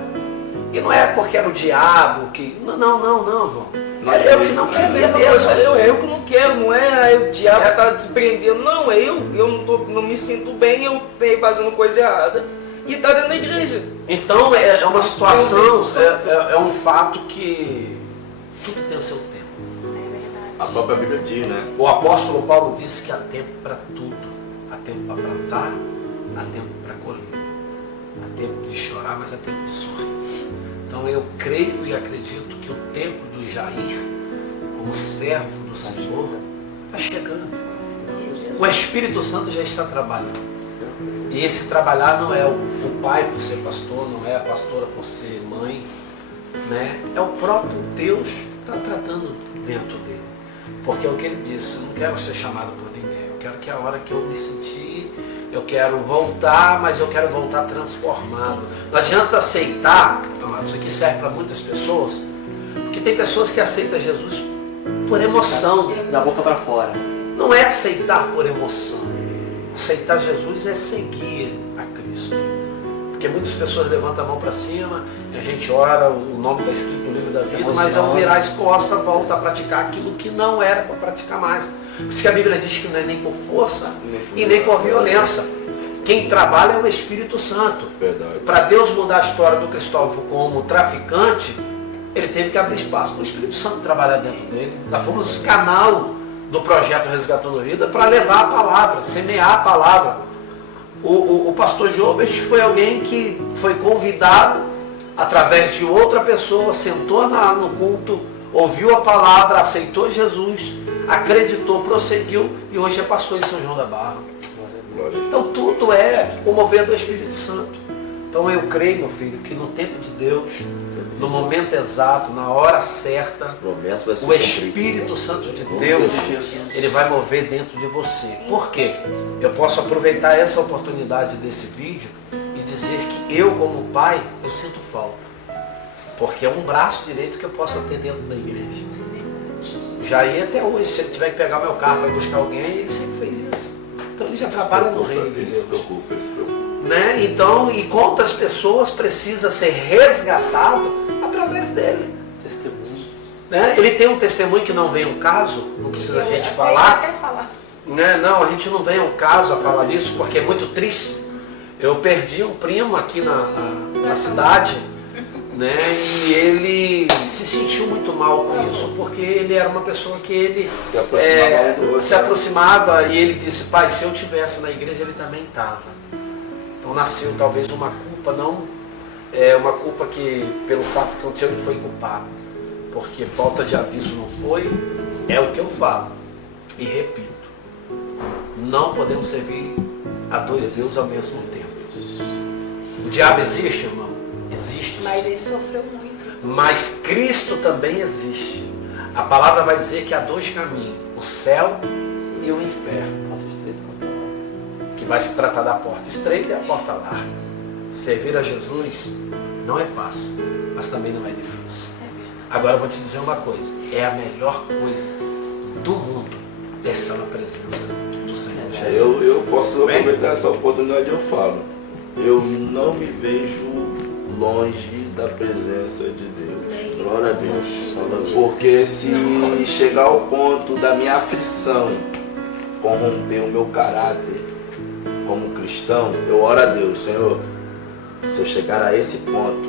E não é porque era o diabo que... Não, irmão. É eu que não quero mesmo. Eu que não quero, não é o diabo que está te prendendo. Não, eu não me sinto bem, eu estou fazendo coisa errada. e tá dentro da igreja. Então é uma situação, é um fato que tudo tem o seu tempo. A própria Bíblia diz, né? O apóstolo Paulo disse que há tempo para tudo. Há tempo para plantar, há tempo para colher. Há tempo de chorar, mas há tempo de sorrir. Então eu creio e acredito que o tempo do Jair, como servo do Senhor, está chegando. O Espírito Santo já está trabalhando. E esse trabalhar não é o pai por ser pastor, não é a pastora por ser mãe, né? É o próprio Deus que está tratando dentro dele. Porque é o que ele disse, eu não quero ser chamado por ninguém, eu quero que a hora que eu me sentir, eu quero voltar, mas eu quero voltar transformado. Não adianta aceitar, isso aqui serve para muitas pessoas, porque tem pessoas que aceitam Jesus por emoção. Da boca para fora. Não é aceitar por emoção. Aceitar Jesus é seguir a Cristo. Porque muitas pessoas levantam a mão para cima, e a gente ora, o nome está escrito no livro da vida, mas ao virar as costas volta a praticar aquilo que não era para praticar mais. Por isso que a Bíblia diz que não é nem por força e nem por violência. Quem trabalha é o Espírito Santo. Para Deus mudar a história do Cristóvão como traficante, ele teve que abrir espaço para o Espírito Santo trabalhar dentro dele. Nós fomos canal do projeto Resgatando Vida para levar a palavra, semear a palavra. O pastor Jobert foi alguém que foi convidado através de outra pessoa, sentou no culto, ouviu a palavra, aceitou Jesus, acreditou, prosseguiu e hoje é pastor em São João da Barra. Então tudo é o mover do Espírito Santo. Então eu creio, meu filho, que no tempo de Deus, no momento exato, na hora certa, o Espírito Santo de Deus, ele vai mover dentro de você. Por quê? Eu posso aproveitar essa oportunidade desse vídeo e dizer que eu, como pai, eu sinto falta. Porque é um braço direito que eu posso ter dentro da igreja. Já ia até hoje, se ele tiver que pegar meu carro para ir buscar alguém, ele sempre fez isso. Então ele já trabalha no reino de Deus. Ele se preocupa. Né? Então, e quantas pessoas precisa ser resgatado através dele? Testemunho. Né? Ele tem um testemunho que não vem um caso, não precisa a gente falar. Né? Não, a gente não vem um caso a falar disso porque é muito triste. Eu perdi um primo aqui na cidade, né? E ele se sentiu muito mal com isso, porque ele era uma pessoa que ele se aproximava e ele disse, pai, se eu estivesse na igreja ele também estava. Então nasceu talvez uma culpa, não é uma culpa que pelo fato que aconteceu ele foi culpado, porque falta de aviso não foi, é o que eu falo e repito, não podemos servir a dois deuses ao mesmo tempo. O diabo existe, irmão? Existe. Mas ele sofreu muito. Mas Cristo também existe. A palavra vai dizer que há dois caminhos, o céu e o inferno. Que vai se tratar da porta estreita e a porta larga. Servir a Jesus não é fácil, mas também não é difícil. Agora eu vou te dizer uma coisa, é a melhor coisa do mundo estar na presença do Senhor Jesus. Eu posso aproveitar essa oportunidade e eu falo. Eu não me vejo longe da presença de Deus. Glória a Deus. Porque se chegar ao ponto da minha aflição corromper o meu caráter como cristão, eu oro a Deus, Senhor, se eu chegar a esse ponto,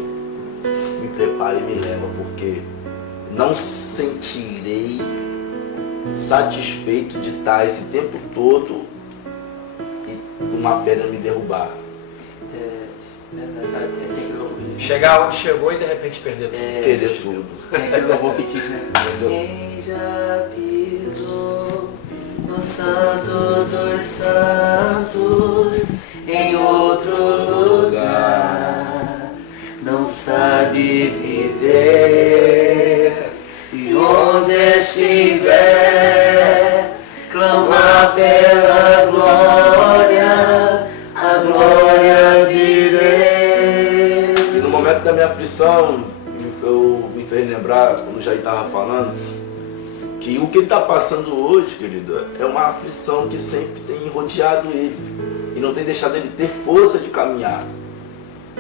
me prepare e me leva, porque não sentirei satisfeito de estar esse tempo todo e uma pedra me derrubar. Chegar onde chegou e de repente perder tudo. Perder tudo. Tem aquele louvor que diz, né? Quem já pisou no santo dos santos, em outro lugar, não sabe viver. E onde estiver, clamar pela glória, a glória de Deus. E no momento da minha aflição, eu me fez lembrar, quando o Jair estava falando, que o que está passando hoje, querido, é uma aflição que sempre tem rodeado ele e não tem deixado ele ter força de caminhar.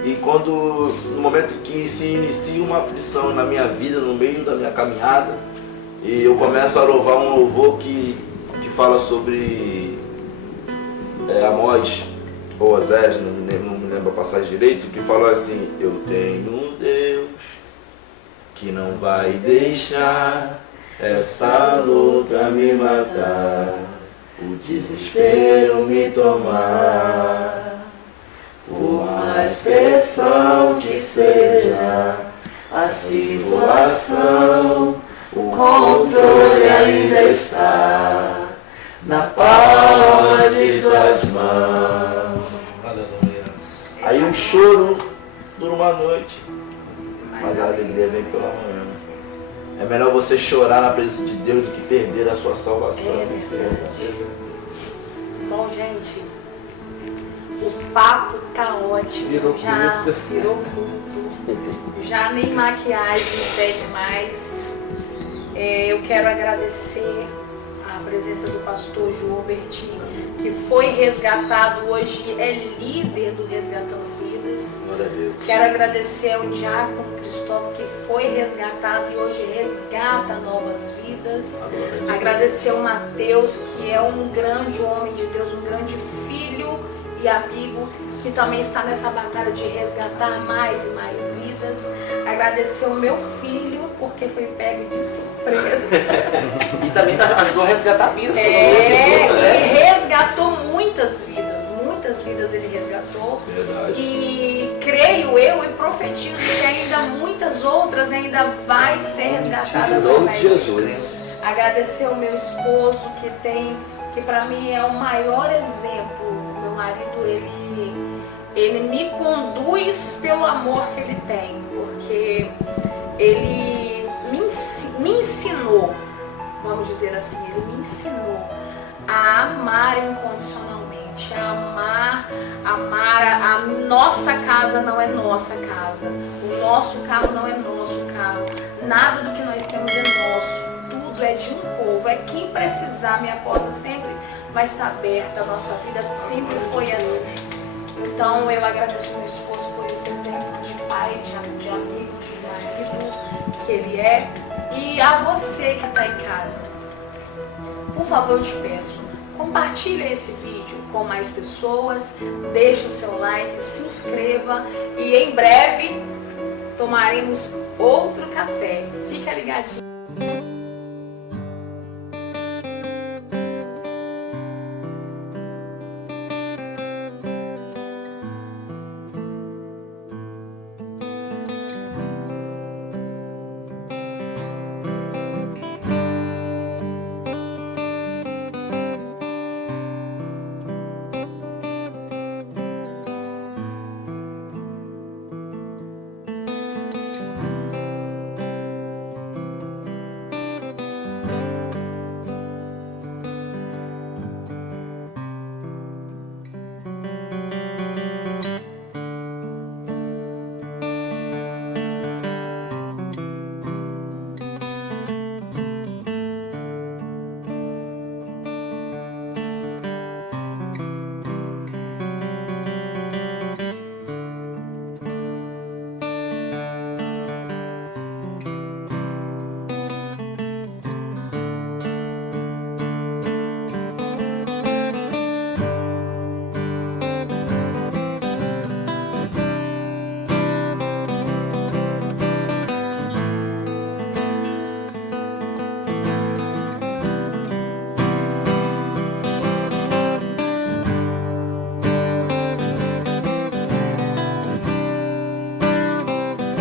E quando, no momento que se inicia uma aflição na minha vida, no meio da minha caminhada, e eu começo a louvar um louvor que fala sobre Amós, ou Osés, não me não lembro a passagem direito, que falou assim: eu tenho um Deus que não vai deixar essa luta me matar, o desespero me tomar. Por mais pressão que seja a situação, o controle ainda está na palma de tuas mãos. Aleluia. Aí o choro dura uma noite, mas a alegria vem pela manhã. É melhor você chorar na presença de Deus do que perder a sua salvação. Bom, gente, o papo tá ótimo. Virou já culto. virou culto. Já nem maquiagem pede mais. Eu quero agradecer a presença do pastor Joubert, que foi resgatado, hoje é líder do Resgatando Vidas. Glória a Deus. Quero agradecer ao diácono Cristóvão, que foi resgatado e hoje resgata novas vidas. Agradecer ao Mateus, que é um grande homem de Deus, um grande filho e amigo, que também está nessa batalha de resgatar mais e mais vidas. Agradecer ao meu filho, porque foi pego de surpresa. E também ajudou a resgatar vidas. Ele resgatou muitas vidas ele resgatou. Verdade. E creio eu e profetizo que ainda muitas outras ainda vai ser resgatada Em nome através de dele. Jesus. Agradecer ao meu esposo, que para mim é o maior exemplo. Meu marido, ele me conduz pelo amor que ele tem, porque ele me ensinou, vamos dizer assim, ele me ensinou a amar incondicionalmente, a amar a nossa casa não é nossa casa, o nosso carro não é nosso carro, nada do que nós temos é nosso, tudo é de um povo, é quem precisar, minha porta sempre vai estar aberta, a nossa vida sempre foi assim. Então eu agradeço ao meu esposo por esse exemplo de pai, de amigo, de marido que ele é, e a você que está em casa, por favor, eu te peço, compartilhe esse vídeo com mais pessoas, deixe o seu like, se inscreva e em breve tomaremos outro café. Fica ligadinho.